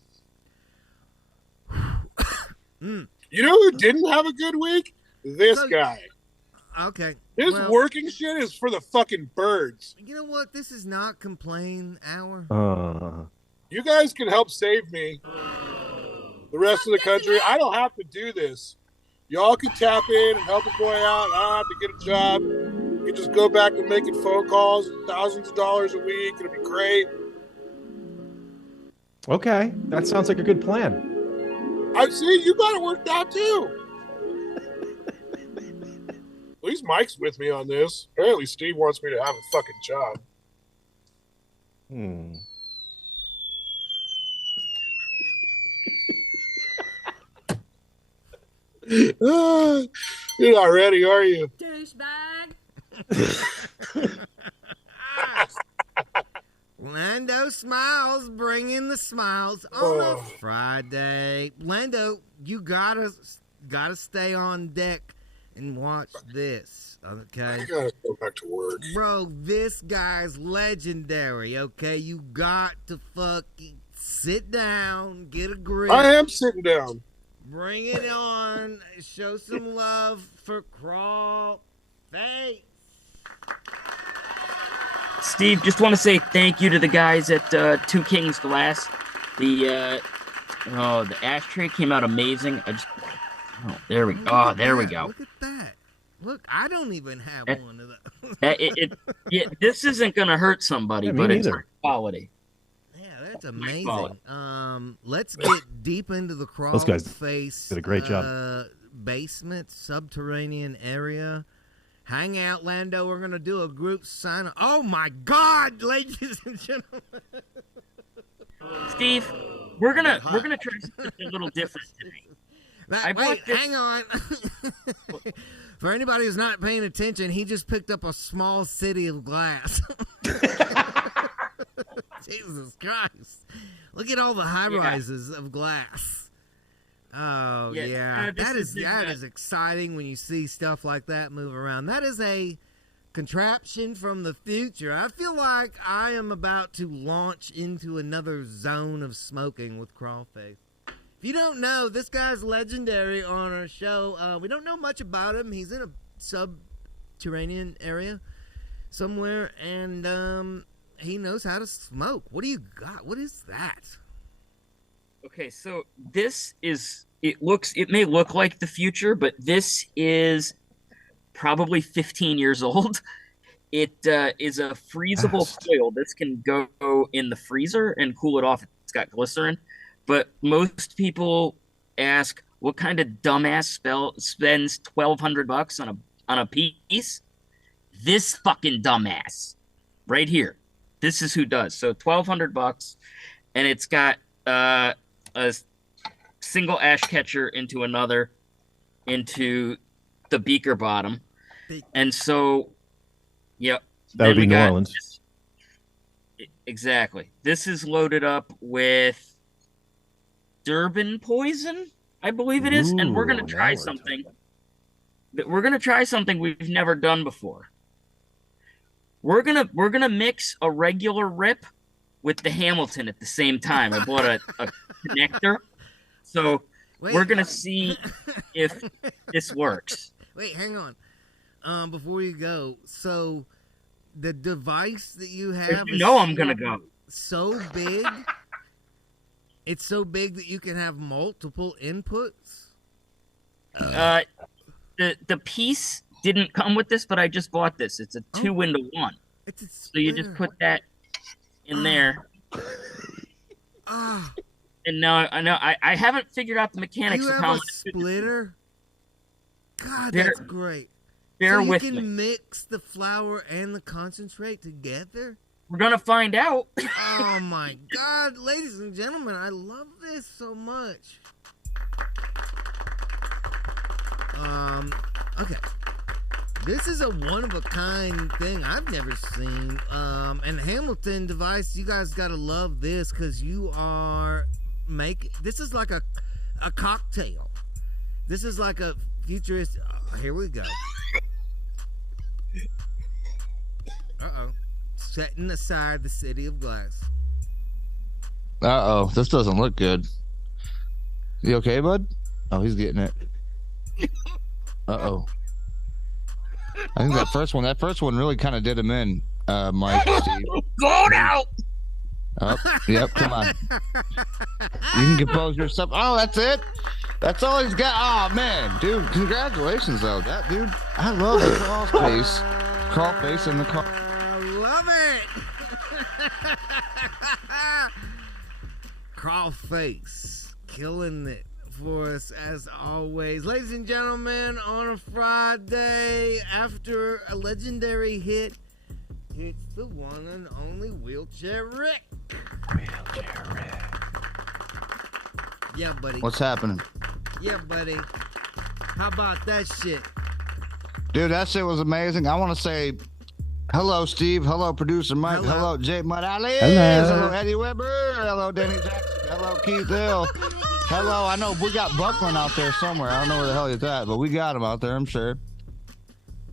You know who didn't have a good week? This guy. Okay. His well, working shit is for the fucking birds. You know what? This is not complain hour. You guys can help save me. The rest of the country, I don't have to do this. Y'all can tap in and help a boy out. I don't have to get a job. You can just go back to making phone calls, thousands of dollars a week. It'll be great. Okay, that sounds like a good plan. I see you got it worked out too. At least Mike's with me on this. Apparently Steve wants me to have a fucking job. You're not ready, are you? Douchebag. Lando Smiles bringing the smiles on a Friday. Lando, you gotta stay on deck and watch this, okay? I gotta go back to work. Bro, this guy's legendary, okay? You got to fucking sit down, get a grip. I am sitting down. Bring it on. Show some love for Crawl Face. Steve, just want to say thank you to the guys at Two Kings Glass. The ashtray came out amazing. There we go. Look at that. Look, I don't even have one of those. This isn't gonna hurt somebody, but it's quality. Yeah, that's amazing. Let's get deep into the Crawl Those guys Face did a great job. Basement, subterranean area. Hang out, Lando. We're gonna do a group sign. Oh my God, ladies and gentlemen. Steve, we're gonna try something a little different today. Hang on. For anybody who's not paying attention, he just picked up a small city of glass. Jesus Christ. Look at all the high rises of glass. Oh, yeah. That is exciting when you see stuff like that move around. That is a contraption from the future. I feel like I am about to launch into another zone of smoking with Crawlface. If you don't know, this guy's legendary on our show. We don't know much about him. He's in a subterranean area somewhere, and he knows how to smoke. What do you got? What is that? Okay, so it may look like the future, but this is probably 15 years old. It is a freezable foil. This can go in the freezer and cool it off. It's got glycerin. But most people ask, what kind of dumbass spends $1,200 on a piece? This fucking dumbass right here. This is who does. So $1,200, and it's got a single ash catcher into another, into the beaker bottom, and so, yep. That would be New Orleans. Exactly. This is loaded up with Durban poison, I believe it is, and we're gonna try something. We're gonna try something we've never done before. We're gonna mix a regular rip with the Hamilton at the same time. I bought a connector, so we're gonna see if this works. Wait, hang on. Before you go, so the device that you have, I'm gonna go. So big. It's so big that you can have multiple inputs? The piece didn't come with this, but I just bought this. It's a 2-window one. So you just put that in there. And now I haven't figured out the mechanics of how much. You have a splitter? God, that's great. Bear so you with can me. mix the flour and the concentrate together? We're gonna find out. Oh my God, ladies and gentlemen, I love this so much. Okay. This is a one-of-a-kind thing I've never seen. And Hamilton device, you guys gotta love this because you are making. This is like a cocktail. This is like a futurist. Here we go. Uh-oh. Setting aside the city of glass. Uh-oh. This doesn't look good. You okay, bud? Oh, he's getting it. Uh-oh. I think that first one really kind of did him in, Mike, Steve. Go now! Oh, yep, come on. You can compose yourself. Oh, that's it? That's all he's got? Oh, man. Dude, congratulations, though. That dude, I love the crawl space. Crawl face in the car. I love it. Crawl face. Killing it for us as always. Ladies and gentlemen, on a Friday after a legendary hit, it's the one and only Wheelchair Rick. Wheelchair Rick. Yeah, buddy. What's happening? Yeah, buddy. How about that shit? Dude, that shit was amazing. I want to say hello, Steve. Hello, producer Mike. Hello, Jay Morales. Hello, Eddie Weber. Hello, Danny Jackson. Hello, Keith Hill. Hello, I know we got Buckland out there somewhere. I don't know where the hell he's at, but we got him out there, I'm sure.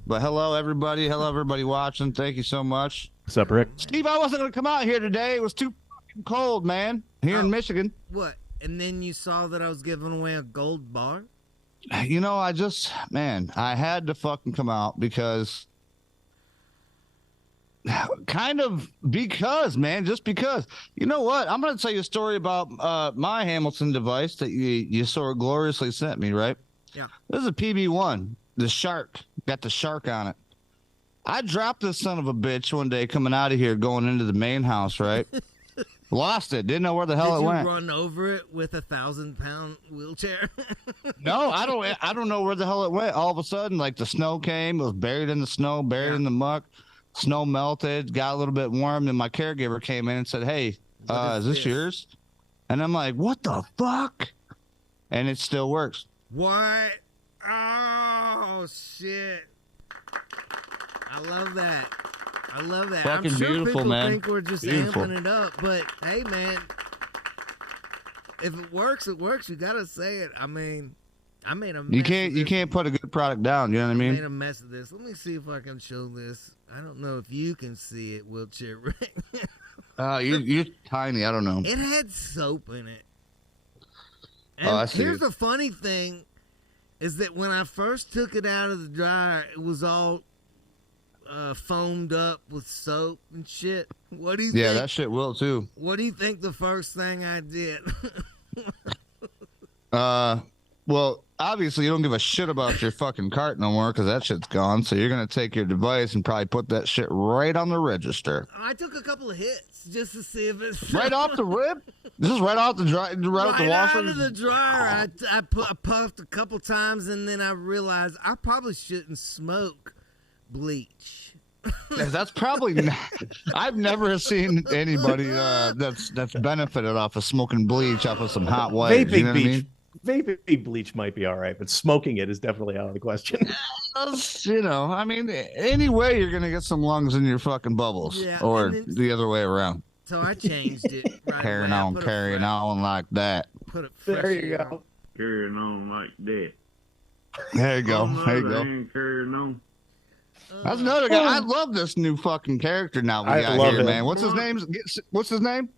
But hello, everybody. Hello, everybody watching. Thank you so much. What's up, Rick? Steve, I wasn't going to come out here today. It was too fucking cold, man, here in Michigan. What? And then you saw that I was giving away a gold bar? You know, I had to fucking come out because... just because. You know what? I'm going to tell you a story about my Hamilton device that you so gloriously sent me, right? Yeah. This is a PB1. The shark. Got the shark on it. I dropped this son of a bitch one day coming out of here going into the main house, right? Lost it. Didn't know where the hell it went. Did you run over it with a 1,000-pound wheelchair? No, I don't know where the hell it went. All of a sudden, like the snow came. It was buried in the snow, buried in the muck. Snow melted, got a little bit warm, and my caregiver came in and said, "Hey, is this yours?" And I'm like, "What the fuck?" And it still works. What? Oh, shit. I love that. I love that. Fucking I'm sure beautiful, people man. think we're just Beautiful. amping it up, but hey, man, if it works, it works. You gotta say it. I mean, I made a mess. You can't put a good product down. You know what I I mean? made a mess of this. Let me see if I can show this. I don't know if you can see it, Wheelchair Rick. You're tiny. I don't know. It had soap in it. And I see. here's the funny thing, is that when I first took it out of the dryer, it was all foamed up with soap and shit. What do you think? Yeah, that shit will too. What do you think the first thing I did? Well, obviously you don't give a shit about your fucking cart no more because that shit's gone. So you're gonna take your device and probably put that shit right on the register. I took a couple of hits just to see if it's Right off the rip. This is right off the dry, right off the washer. out of the dryer. I puffed a couple times and then I realized I probably shouldn't smoke bleach. That's probably not, I've never seen anybody that's benefited off of smoking bleach off of some hot wipes. You know what I mean? Vaping bleach might be all right, but smoking it is definitely out of the question. You know, I mean, anyway, you're gonna get some lungs in your fucking bubbles, or the other way around. So I changed it. Right carrying on like that. Put it there you go. Carrying on like that. There you go. There you go. Carrying on. That's another guy. I love this new fucking character now we got here, man. What's his name? What's his name?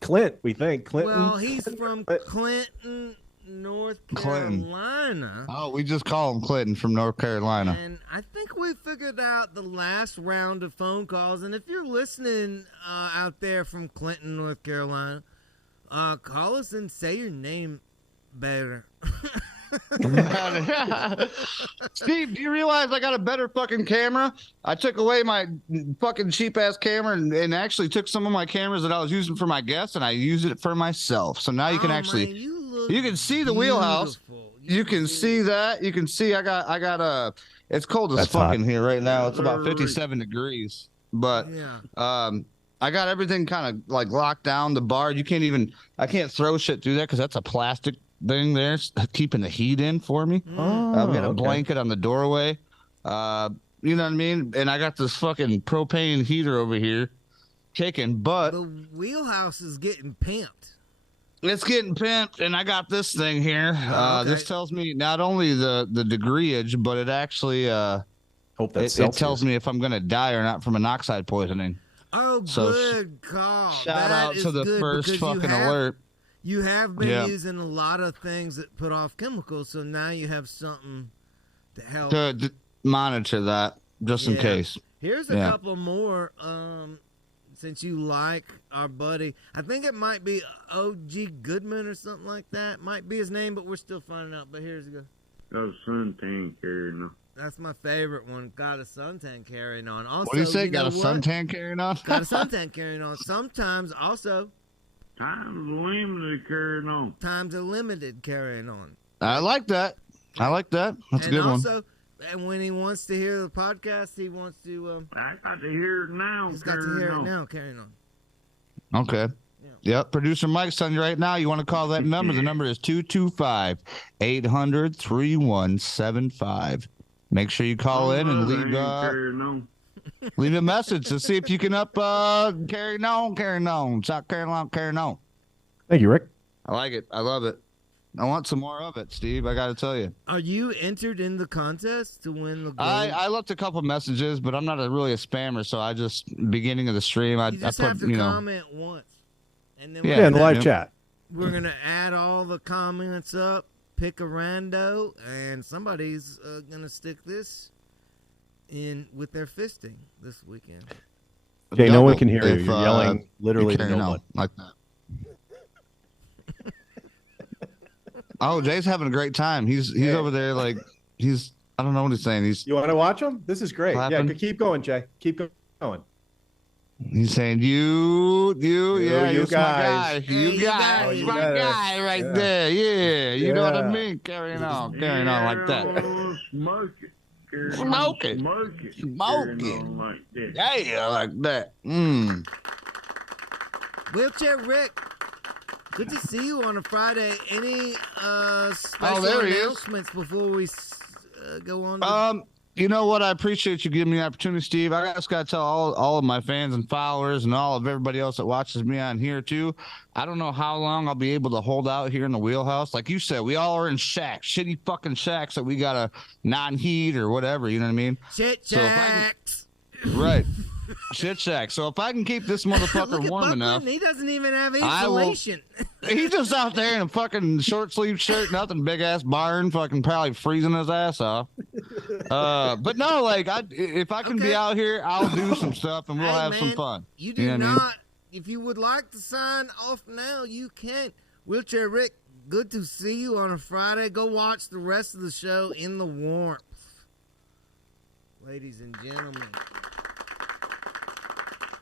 Clint, we think. Clinton. Well, he's from Clinton, North Carolina. Oh, we just call him Clinton from North Carolina. And I think we figured out the last round of phone calls. And if you're listening out there from Clinton, North Carolina, call us and say your name better. Steve, do you realize I got a better fucking camera? I took away my fucking cheap ass camera and actually took some of my cameras that I was using for my guests and I used it for myself. So now you can actually, you can see the wheelhouse. You can see that. You can see I got It's cold as That's fuck hot. in here right now. It's about 57 degrees. But I got everything kind of like locked down. The bar, I can't throw shit through there because that's a plastic thing there. It's keeping the heat in for me. I've got a blanket on the doorway. You know what I mean? And I got this fucking propane heater over here kicking, but the wheelhouse is getting pimped. It's getting pimped, and I got this thing here. Okay. This tells me not only the degreeage, but it actually it tells me if I'm gonna die or not from monoxide poisoning. Oh, So good call. Shout That out is to the good first because fucking alert. You have been Yeah. using a lot of things that put off chemicals, so now you have something to help. To monitor that just in Yeah. case. Here's a couple more. Since you like our buddy, I think it might be OG Goodman or something like that. Might be his name, but we're still finding out. But here's a go. Got a suntan carrying on. That's my favorite one. Got a suntan carrying on. Also, What do you say? Got a know what? suntan carrying on? Got a suntan carrying on. Sometimes also. Time's limited carrying on. Times are limited carrying on. I like that. That's a good one. And when he wants to hear the podcast, he wants to. I got to hear it now. He's got to hear it now. Carrying on. Okay. Yep. Producer Mike's telling you right now, you want to call that number. The number is 225-800-3175. Make sure you call in and leave a message to see if you can carrying on. South Carolina, carrying on. Thank you, Rick. I like it. I love it. I want some more of it, Steve. I got to tell you. Are you entered in the contest to win the gold? I left a couple messages, but I'm not really a spammer, so I just beginning of the stream. You just have to comment once, and then in the live chat. We're gonna add all the comments up, pick a rando, and somebody's gonna stick this in with their fisting this weekend. Okay, no one can hear you. You're yelling literally to no one. Like that. Oh, Jay's having a great time. He's over there like I don't know what he's saying. You want to watch him? This is great. Clapping. Yeah, keep going, Jay. Keep going. He's saying you guys. my guy. You guys, my guy right there. Yeah, you know what I mean? Carrying on like that. Smoke it. Smoke it. Like this. Yeah, like that. Wheelchair Rick, good to see you on a Friday. Any special there he is. announcements before we go on? You know what? I appreciate you giving me the opportunity, Steve. I just got to tell all of my fans and followers and all of everybody else that watches me on here, too. I don't know how long I'll be able to hold out here in the wheelhouse. Like you said, we all are in shacks, shitty fucking shacks that we got to non-heat or whatever, you know what I mean? Shit shacks. Right. Shit shack. So if I can keep this motherfucker warm enough, he doesn't even have insulation. He's just out there in a fucking short sleeve shirt, nothing, big ass barn, fucking probably freezing his ass off. But no, like if I can be out here, I'll do some stuff and we'll have some fun. You do know not. what I mean? If you would like to sign off now, you can. Wheelchair Rick, good to see you on a Friday. Go watch the rest of the show in the warmth, ladies and gentlemen.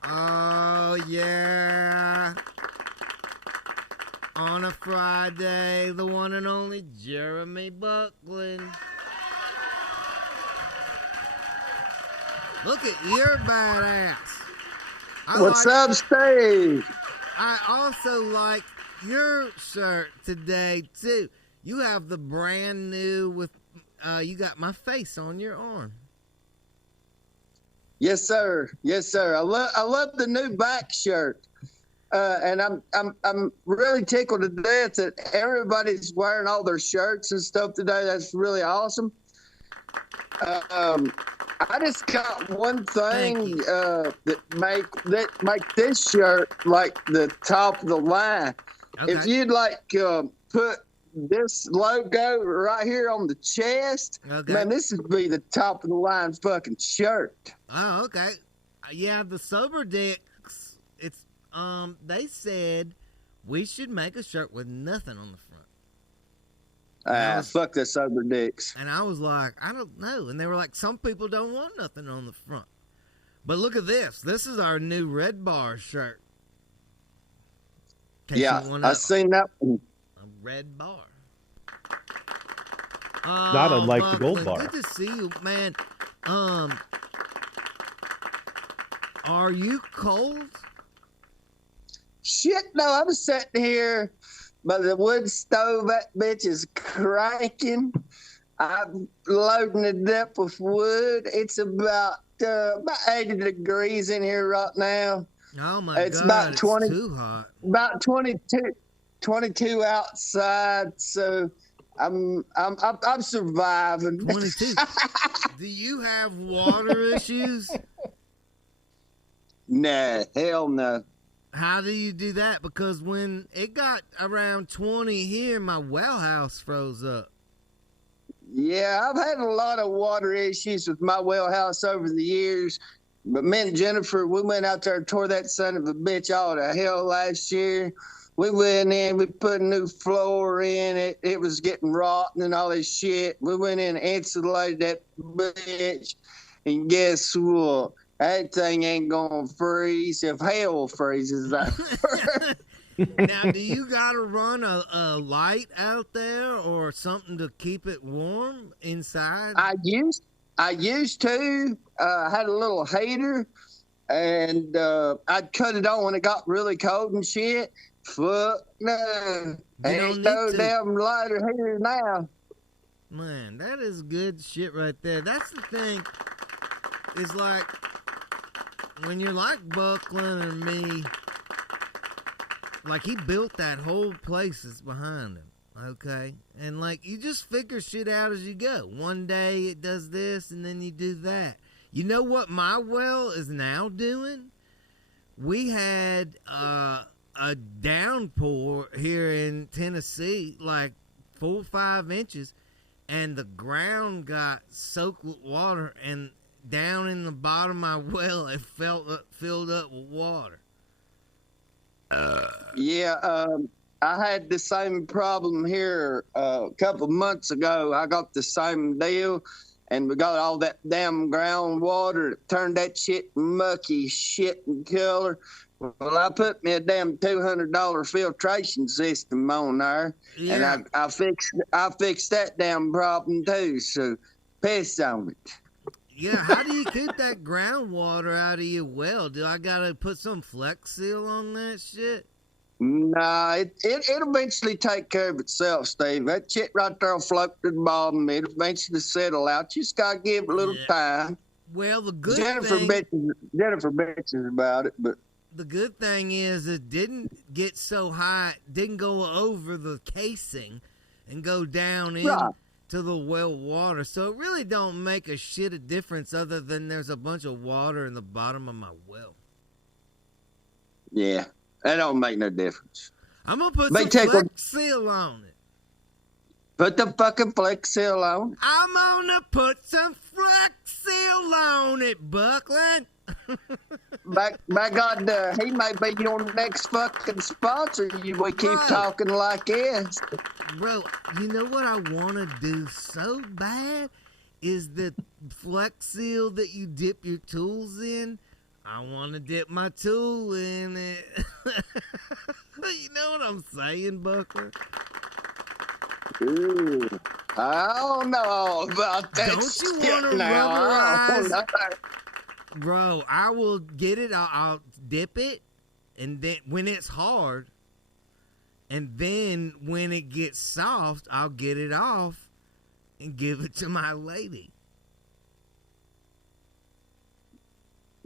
Oh, yeah. On a Friday, the one and only Jeremy Buckland. Look at your badass. What's up, Steve? I also like your shirt today, too. You have the brand new with, you got my face on your arm. Yes, sir. Yes, sir. I love the new back shirt, and I'm really tickled to death that everybody's wearing all their shirts and stuff today. That's really awesome. I just got one thing that make this shirt like the top of the line. Okay. If you'd like put this logo right here on the chest, man, this would be the top of the line fucking shirt. Oh, okay. Yeah, the Sober Dicks, it's they said we should make a shirt with nothing on the front. Fuck the Sober Dicks. And I was like, I don't know. And they were like, some people don't want nothing on the front. But look at this. This is our new Red Bar shirt. Yeah, I seen that one. A red bar. Not unlike the Gold Bar. Good to see you, man. Are you cold? Shit, no, I'm sitting here by the wood stove. That bitch is cranking. I'm loading it up with wood. It's about 80 degrees in here right now. Oh my it's God, about 20, it's too hot. About 22 outside, so I'm surviving. 22. Do you have water issues? Nah, hell no. How do you do that? Because when it got around 20 here, my well house froze up. Yeah, I've had a lot of water issues with my well house over the years. But me and Jennifer, we went out there and tore that son of a bitch all to hell last year. We went in, we put a new floor in it. It was getting rotten and all this shit. We went in and insulated that bitch. And guess what? That thing ain't gonna freeze if hell freezes that. Now, do you gotta run a light out there or something to keep it warm inside? I used to. I had a little heater, and I'd cut it on when it got really cold and shit. Fuck no. Ain't no damn lighter heater now. Man, that is good shit right there. That's the thing. Is like when you're like Buckland or me, like he built that whole place that's behind him, okay? And like you just figure shit out as you go. One day it does this and then you do that. You know what my well is now doing? We had a downpour here in Tennessee, like 4 or 5 inches, and the ground got soaked with water, and down in the bottom of my well, it filled up with water. Yeah, I had the same problem here a couple months ago. I got the same deal, and we got all that damn groundwater that turned that shit mucky shit in color. Well, I put me a damn $200 filtration system on there, and I fixed that damn problem too. So, piss on it. Yeah, how do you keep that groundwater out of your well? Do I gotta put some FLEX-SEAL on that shit? Nah, it'll eventually take care of itself, Steve. That shit right there will float to the bottom. It'll eventually settle out. Just gotta give it a little time. Well, the good Jennifer bitches about it, but the good thing is it didn't get so high, didn't go over the casing and go down into the well water. So it really don't make a shit of difference other than there's a bunch of water in the bottom of my well. Yeah, that don't make no difference. I'm going to put some FLEX-SEAL on it. Put the fucking FLEX-SEAL on. I'm going to put some FLEX-SEAL on it, Buckland. by God, he may be your next fucking sponsor. We keep talking like this. Bro, you know what I want to do so bad is the FLEX-SEAL that you dip your tools in. I want to dip my tool in it. You know what I'm saying, Buckler? Ooh, I don't know about that. Don't you want to rubberize? Bro, I will get it. I'll dip it, and then when it's hard, and then when it gets soft, I'll get it off and give it to my lady.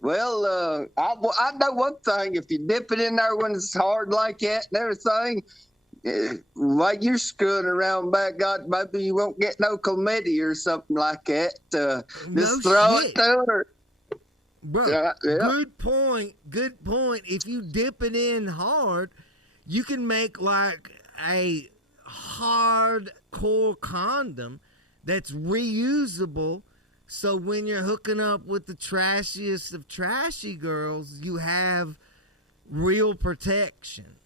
Well, I know one thing. If you dip it in there when it's hard like that and everything, while you're screwing around, by God, maybe you won't get no chlamydia or something like that. Just throw it to her. Bro, good point. Good point. If you dip it in hard, you can make like a hardcore condom that's reusable. So when you're hooking up with the trashiest of trashy girls, you have real protection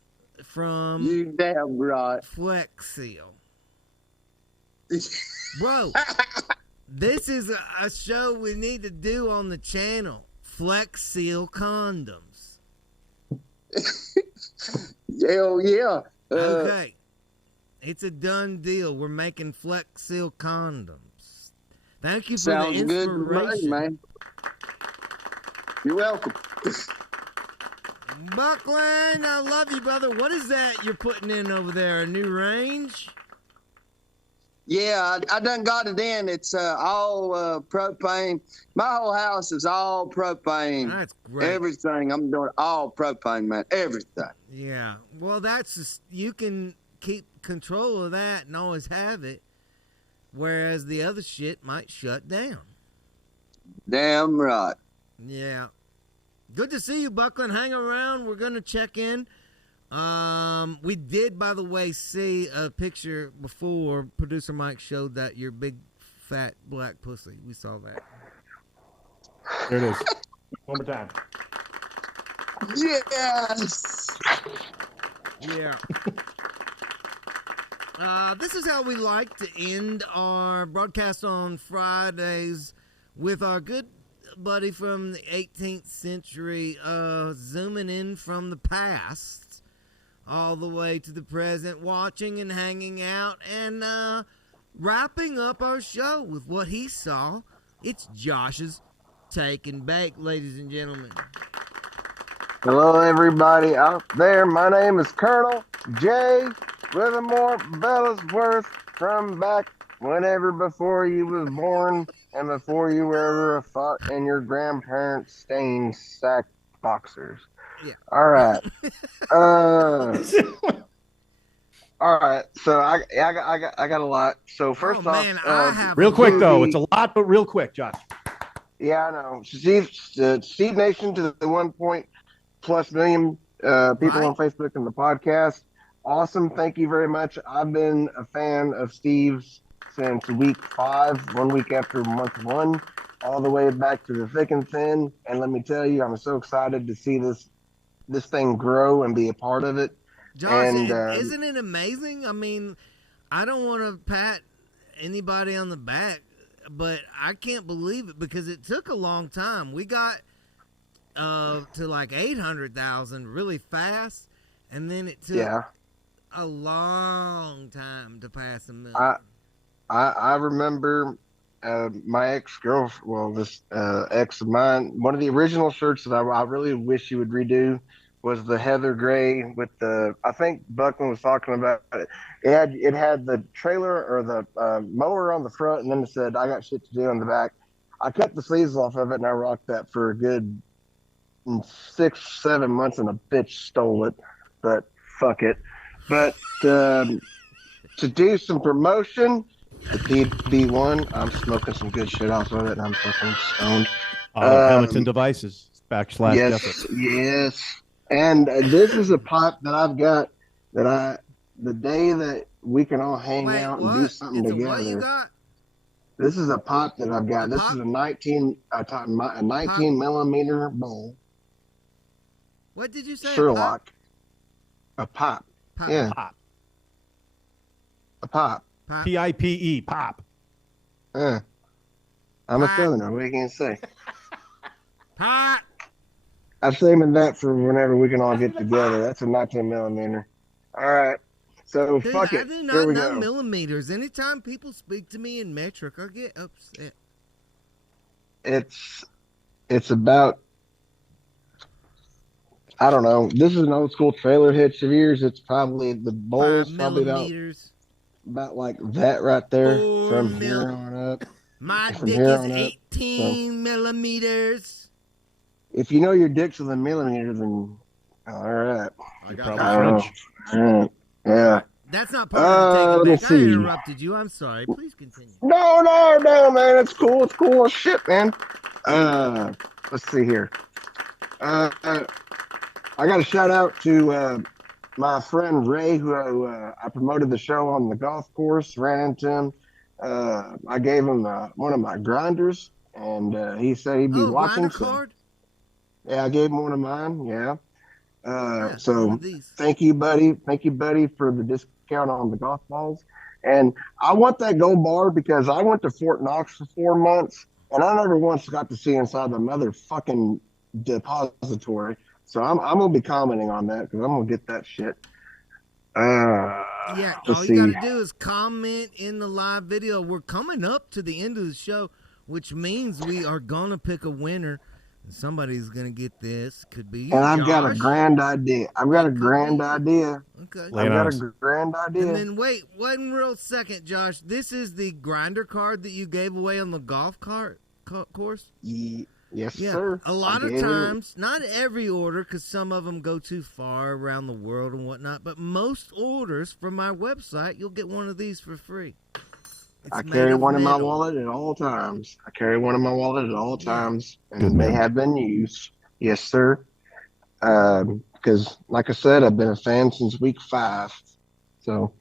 from you damn right FLEX-SEAL. Bro, this is a show we need to do on the channel. FLEX-SEAL condoms. Hell yeah. Okay. It's a done deal. We're making FLEX-SEAL condoms. Thank you for Sounds the good to me, inspiration. man. You're welcome. Buckland, I love you, brother. What is that you're putting in over there? A new range? Yeah, I done got it in. It's all propane. My whole house is all propane. That's great. Everything I'm doing, all propane, man. Everything. Yeah. Well, that's just, you can keep control of that and always have it, whereas the other shit might shut down. Damn right. Yeah. Good to see you, Buckland. Hang around. We're going to check in. We did, by the way, see a picture before producer Mike showed that your big, fat, black pussy. We saw that. There it is. One more time. Yes. Yeah. This is how we like to end our broadcast on Fridays with our good buddy from the 18th century, zooming in from the past all the way to the present, watching and hanging out, and wrapping up our show with what he saw. It's Josh's Take and Bake, ladies and gentlemen. Hello, everybody out there. My name is Colonel J. Livermore Bellasworth from back whenever before you was born and before you were ever a fuck in your grandparents' stained sack boxers. Yeah. All right. All right. So I got a lot. So first off, real quick though, it's a lot, but real quick, Josh. Yeah, I know. Steve Nation to the 1+ million people on Facebook and the podcast. Awesome. Thank you very much. I've been a fan of Steve's since week 5, 1 week after month 1, all the way back to the thick and thin. And let me tell you, I'm so excited to see this thing grow and be a part of it. Josh, and, isn't it amazing? I mean, I don't want to pat anybody on the back, but I can't believe it because it took a long time. We got to like 800,000 really fast, and then it took a long time to pass a million. I remember my ex-girlfriend, well, this ex of mine, one of the original shirts that I really wish you would redo was the heather gray with the, I think Buckland was talking about it. It had the trailer or the mower on the front, and then it said, "I got shit to do" on the back. I cut the sleeves off of it, and I rocked that for a good 6-7 months, and a bitch stole it, but fuck it. But to do some promotion, the PB1, I'm smoking some good shit off of it, and I'm fucking stoned. Hamilton Devices / Yes, Jessup. yes. And this is a pot that I've got that the day that we can all hang out and do something together. What you got? This is a pot that I've got. This is a 19 millimeter bowl. What did you say? Sherlock. A pop. Pop. Yeah. Pop. A pop. PIPE. Pop. I'm a southerner. What are you going to say? Pot. I'm saving that for whenever we can all get together. That's a 19 millimeter. All right. So Dude, fuck it. I do not Here we know go. millimeters. Anytime people speak to me in metric, I get upset. It's about, I don't know. This is an old school trailer hitch of yours. It's probably, the bowl is probably about like that right there from here on up. My From dick here is on up. 18 millimeters. If you know your dick's in the millimeter, then all right. I got Probably French. Yeah. That's not part of the let's take. I see. interrupted you. I'm sorry. Please continue. No, man. It's cool. It's cool as shit, man. Let's see here. I got a shout out to my friend Ray, who I promoted the show on the golf course. Ran into him. I gave him one of my grinders, and he said he'd be watching. Card? Yeah, I gave him one of mine. Yeah. So thank you, buddy. Thank you, buddy, for the discount on the golf balls. And I want that gold bar because I went to Fort Knox for 4 months, and I never once got to see inside the motherfucking depository. So I'm gonna be commenting on that because I'm gonna get that shit. Yeah, Let's all you got see. to do is comment in the live video. We're coming up to the end of the show, which means we are going to pick a winner. And somebody's going to get this. Could be you, And I've got a Josh. grand idea. I've got a grand idea. Okay. I've got a grand idea. And then wait, one real second, Josh. This is the grinder card that you gave away on the golf cart course? Yes, Yeah. sir. A lot I of gave it. times, not every order, because some of them go too far around the world and whatnot, but most orders from my website, you'll get one of these for free. I It's carry made of one in my metal. wallet at all times. And Good they man. have been used. Yes, sir. Because, like I said, I've been a fan since week 5. So,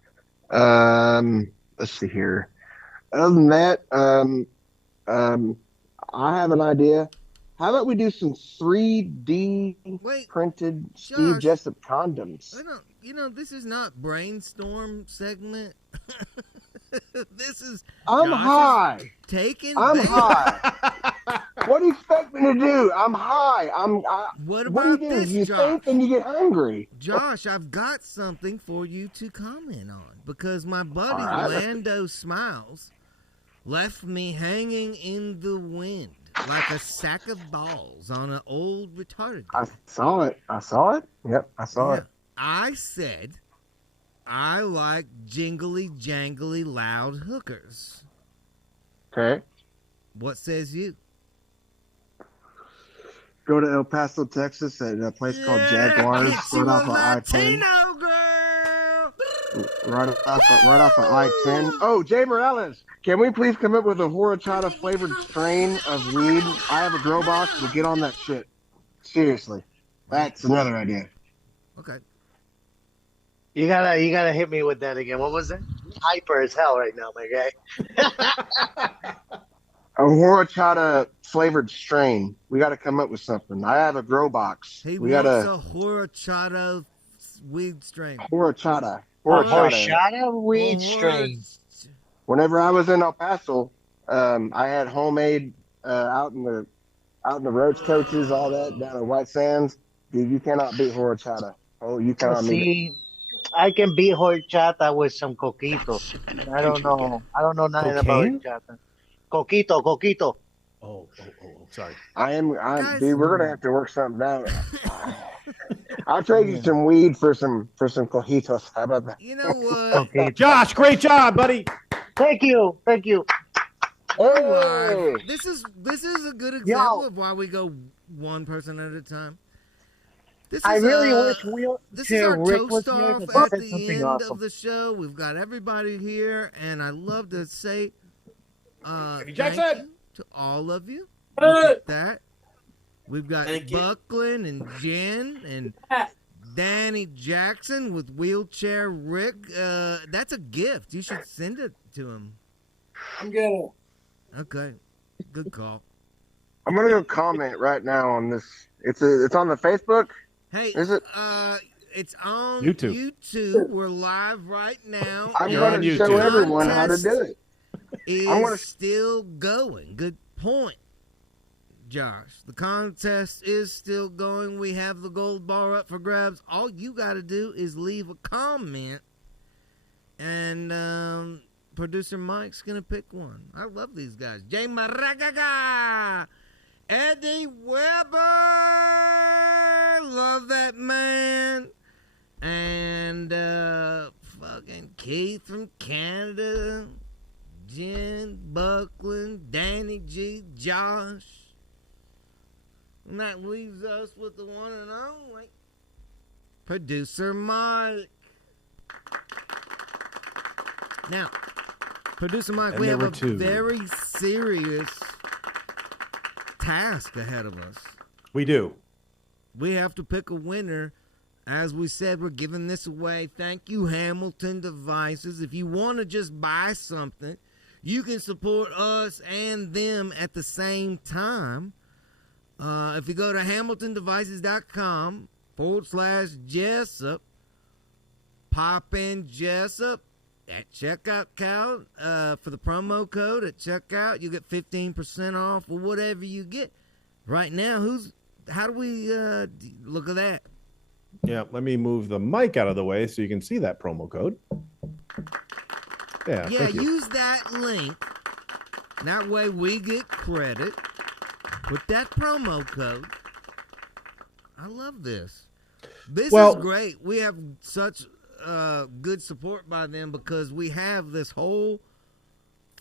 let's see here. Other than that, I have an idea. How about we do some 3D printed Steve Josh. Jessup condoms? This is not brainstorm segment. This is I'm Josh's high. I'm bait. high. What do you expect me to do? I'm high. What What do you about do? this, You Josh? think and you get hungry. Josh, I've got something for you to comment on because my buddy All right. Lando Smiles left me hanging in the wind like a sack of balls on an old retarded. I saw it. Yep, I saw it. I said I like jingly jangly loud hookers. Okay. What says you? Go to El Paso, Texas, at a place called Jaguars, right off of I-10. Right off of I-10. Oh, Jay Morales, can we please come up with a horchata flavored strain of weed? I have a grow box. We'll get on that shit. Seriously, that's another idea. Okay. You gotta hit me with that again. What was it? Hyper as hell right now, my guy. A horchata flavored strain. We got to come up with something. I have a grow box. He We wants got a horchata weed strain. horchata. Horchata weed strain. Whenever I was in El Paso, I had homemade out in the roach coaches, all that down in White Sands. Dude, you cannot beat horchata. Oh, you cannot beat it. See, I can beat horchata with some coquito. I don't know nothing Cocaine? about horchata. Coquito. Oh, sorry. Dude, we're gonna have to work something out. I'll trade you some weed for some cojitos. How about that? You know what? Okay. Josh, great job, buddy. Thank you. Hey! This is a good example of why we go one person at a time. I really wish this is our Rick toast was here off because at he said the something end awesome. of the show. We've got everybody here, and I love to say thank Jackson! you to all of you. Look at that. We've got Buckland and Jen and Danny Jackson with Wheelchair Rick. That's a gift. You should send it to him. I'm good. Okay. Good call. I'm gonna go comment right now on this. It's on the Facebook. Hey, Is it? It's on YouTube. We're live right now. I'm You're gonna on show YouTube. everyone how to do it. Is still going. Good point, Josh. The contest is still going. We have the gold bar up for grabs. All you got to do is leave a comment, and producer Mike's gonna pick one. I love these guys. Jay Maragaga, Eddie Weber, love that man, and fucking Keith from Canada. Jen, Buckland, Danny G, Josh. And that leaves us with the one and only producer Mike. Now, producer Mike, And we have number a two. very serious task ahead of us. We do. We have to pick a winner. As we said, we're giving this away. Thank you, Hamilton Devices. If you want to just buy something, you can support us and them at the same time. If you go to hamiltondevices.com/Jessup, pop in Jessup at checkout count for the promo code at checkout. You get 15% off or whatever you get. Right now, how do we look at that? Yeah, let me move the mic out of the way so you can see that promo code. Yeah, thank you. Use that link. That way we get credit. Put that promo code. I love this. This is great. We have such good support by them because we have this whole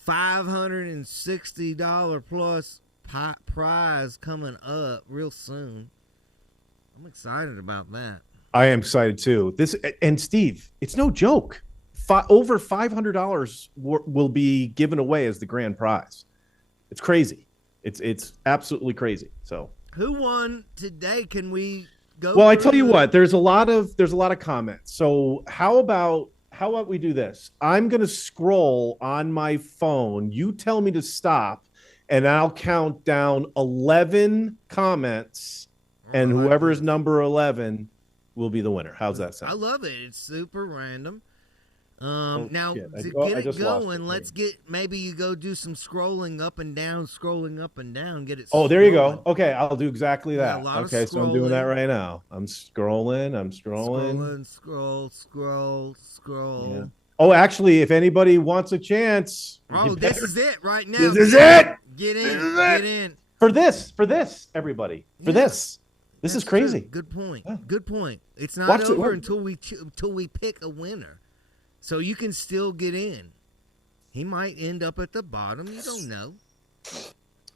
$560 plus prize coming up real soon. I'm excited about that. I am excited too. And Steve, it's no joke. Over $500 will be given away as the grand prize. It's crazy. It's absolutely crazy. So who won today? Can we go? Well, I tell you what, there's a lot of comments. So how about we do this? I'm going to scroll on my phone. You tell me to stop, and I'll count down 11 comments, and whoever is number 11 will be the winner. How's that sound? I love it. It's super random. Now, to get it going, let's get, maybe you go do some scrolling up and down, get it. Oh, there you go. Okay, I'll do exactly that. Yeah, okay, so I'm doing that right now. I'm scrolling. Scroll. Yeah. Oh, actually, if anybody wants a chance. Oh, this is it right now. This is it. Get in. For this, everybody. For this. This is crazy. Good point. Yeah. Good point. It's not over until we pick a winner. So you can still get in. He might end up at the bottom. You don't know.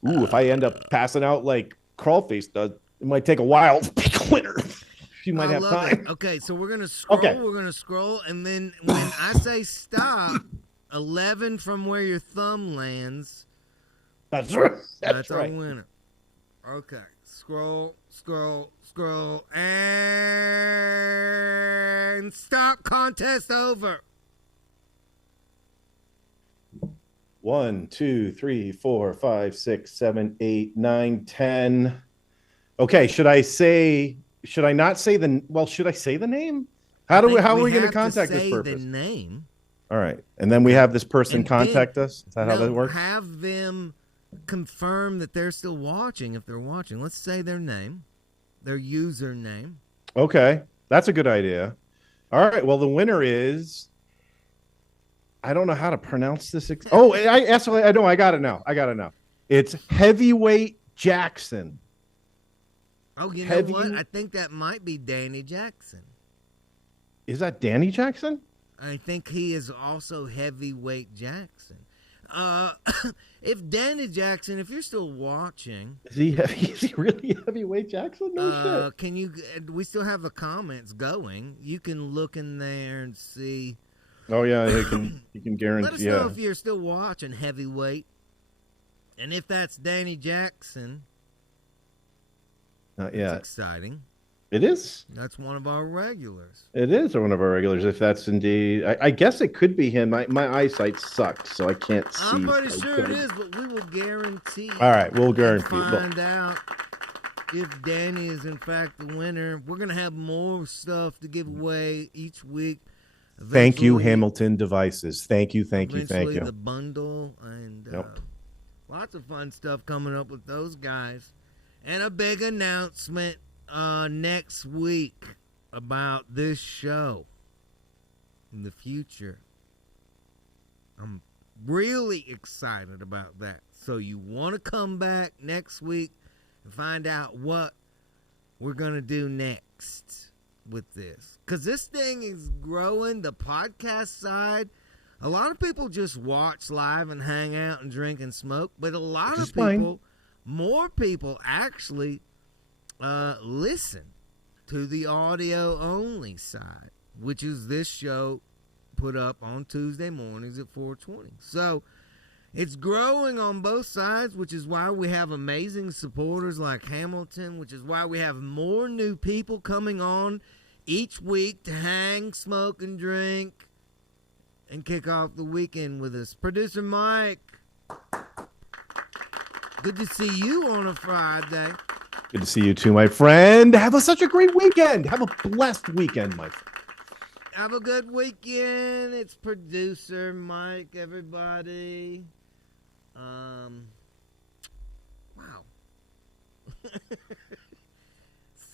Ooh, if I end up passing out like Crawlface does, it might take a while to pick a winner. You might have time. Okay, so we're gonna scroll. Okay. We're gonna scroll, and then when I say stop, 11 from where your thumb lands. That's right. That's our winner. Okay, scroll, and stop. Contest over. 1, 2, 3, 4, 5, 6, 7, 8, 9, 10. Okay, should I not say should I say the name? How are we going to contact this person? The name. All right. And then we have this person contact us. Is that how that works? Have them confirm that they're still watching if they're watching. Let's say their name, their username. Okay. That's a good idea. All right. Well, the winner is, I don't know how to pronounce this. I know. I got it now. It's Heavyweight Jackson. Oh, you know what? I think that might be Danny Jackson. Is that Danny Jackson? I think he is also Heavyweight Jackson. If Danny Jackson, if you're still watching, is he really Heavyweight Jackson? No shit. We still have the comments going. You can look in there and see. Oh yeah, you can guarantee. Let us know if you're still watching Heavyweight, and if that's Danny Jackson. Not yet. That's exciting. It is. That's one of our regulars. It is one of our regulars. If that's indeed, I guess it could be him. My eyesight sucks, so I can't see. I'm pretty sure it is, but we will guarantee. All right, we'll guarantee. Find out if Danny is in fact the winner. We're gonna have more stuff to give away each week. Thank you, Hamilton Devices. Thank you. The bundle and lots of fun stuff coming up with those guys, and a big announcement next week about this show in the future. I'm really excited about that. So you want to come back next week and find out what we're going to do next with this. Because this thing is growing, the podcast side. A lot of people just watch live and hang out and drink and smoke. But a lot of people, more people actually listen to the audio only side, which is this show put up on Tuesday mornings at 4:20. So it's growing on both sides, which is why we have amazing supporters like Hamilton, which is why we have more new people coming on each week to hang, smoke, and drink and kick off the weekend with us. Producer Mike, good to see you on a Friday. Good to see you too, my friend. Have such a great weekend. Have a blessed weekend, my friend. Have a good weekend. It's producer Mike, everybody. Wow.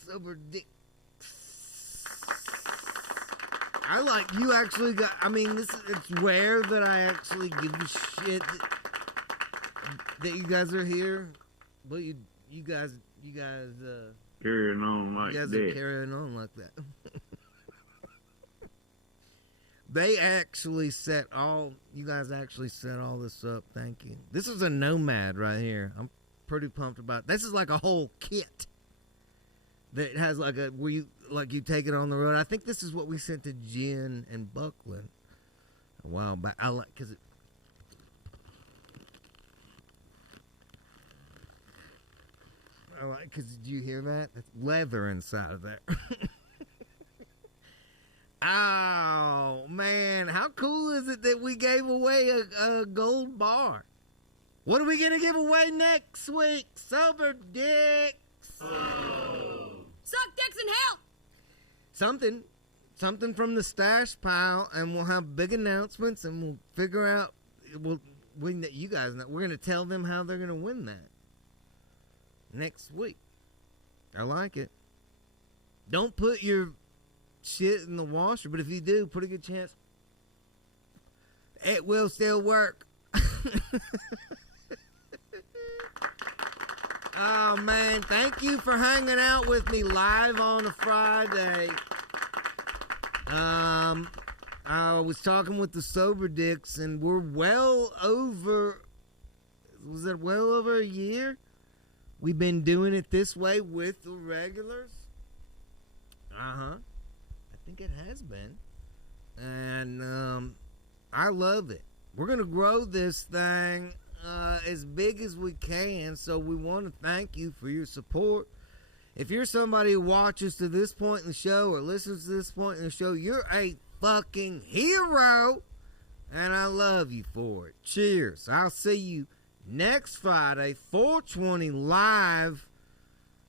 Sober Dick. I like you actually got. I mean, it's rare that I actually give a shit that you guys are here, but you guys carrying on like you guys that. are carrying on like that. They actually set all. You guys actually set all this up. Thank you. This is a Nomad right here. I'm pretty pumped about. This is like a whole kit that has like a where you take it on the road. I think this is what we sent to Jen and Buckland a while back. I like because did you hear that? It's leather inside of there. Oh man, how cool is it that we gave away a gold bar? What are we gonna give away next week? Sober dicks. Suck dicks in hell. Something from the stash pile, and we'll have big announcements, and we'll figure out. You guys know. We're gonna tell them how they're gonna win that next week. I like it. Don't put your shit in the washer, but if you do, pretty good chance it will still work. Oh man, thank you for hanging out with me live on a Friday. I was talking with the Sober Dicks, and we're well over a year we've been doing it this way with the regulars. I think it has been. And I love it. We're going to grow this thing as big as we can, so we want to thank you for your support. If you're somebody who watches to this point in the show or listens to this point in the show, you're a fucking hero, and I love you for it. Cheers. I'll see you next Friday, 420 live,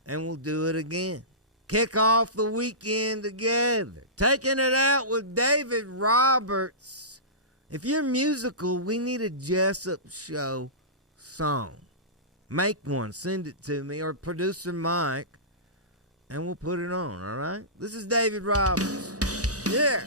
and we'll do it again. Kick off the weekend together. Taking it out with David Roberts. If you're musical, we need a Jessup Show song. Make one. Send it to me or producer Mike, and we'll put it on, all right? This is David Roberts. Yeah.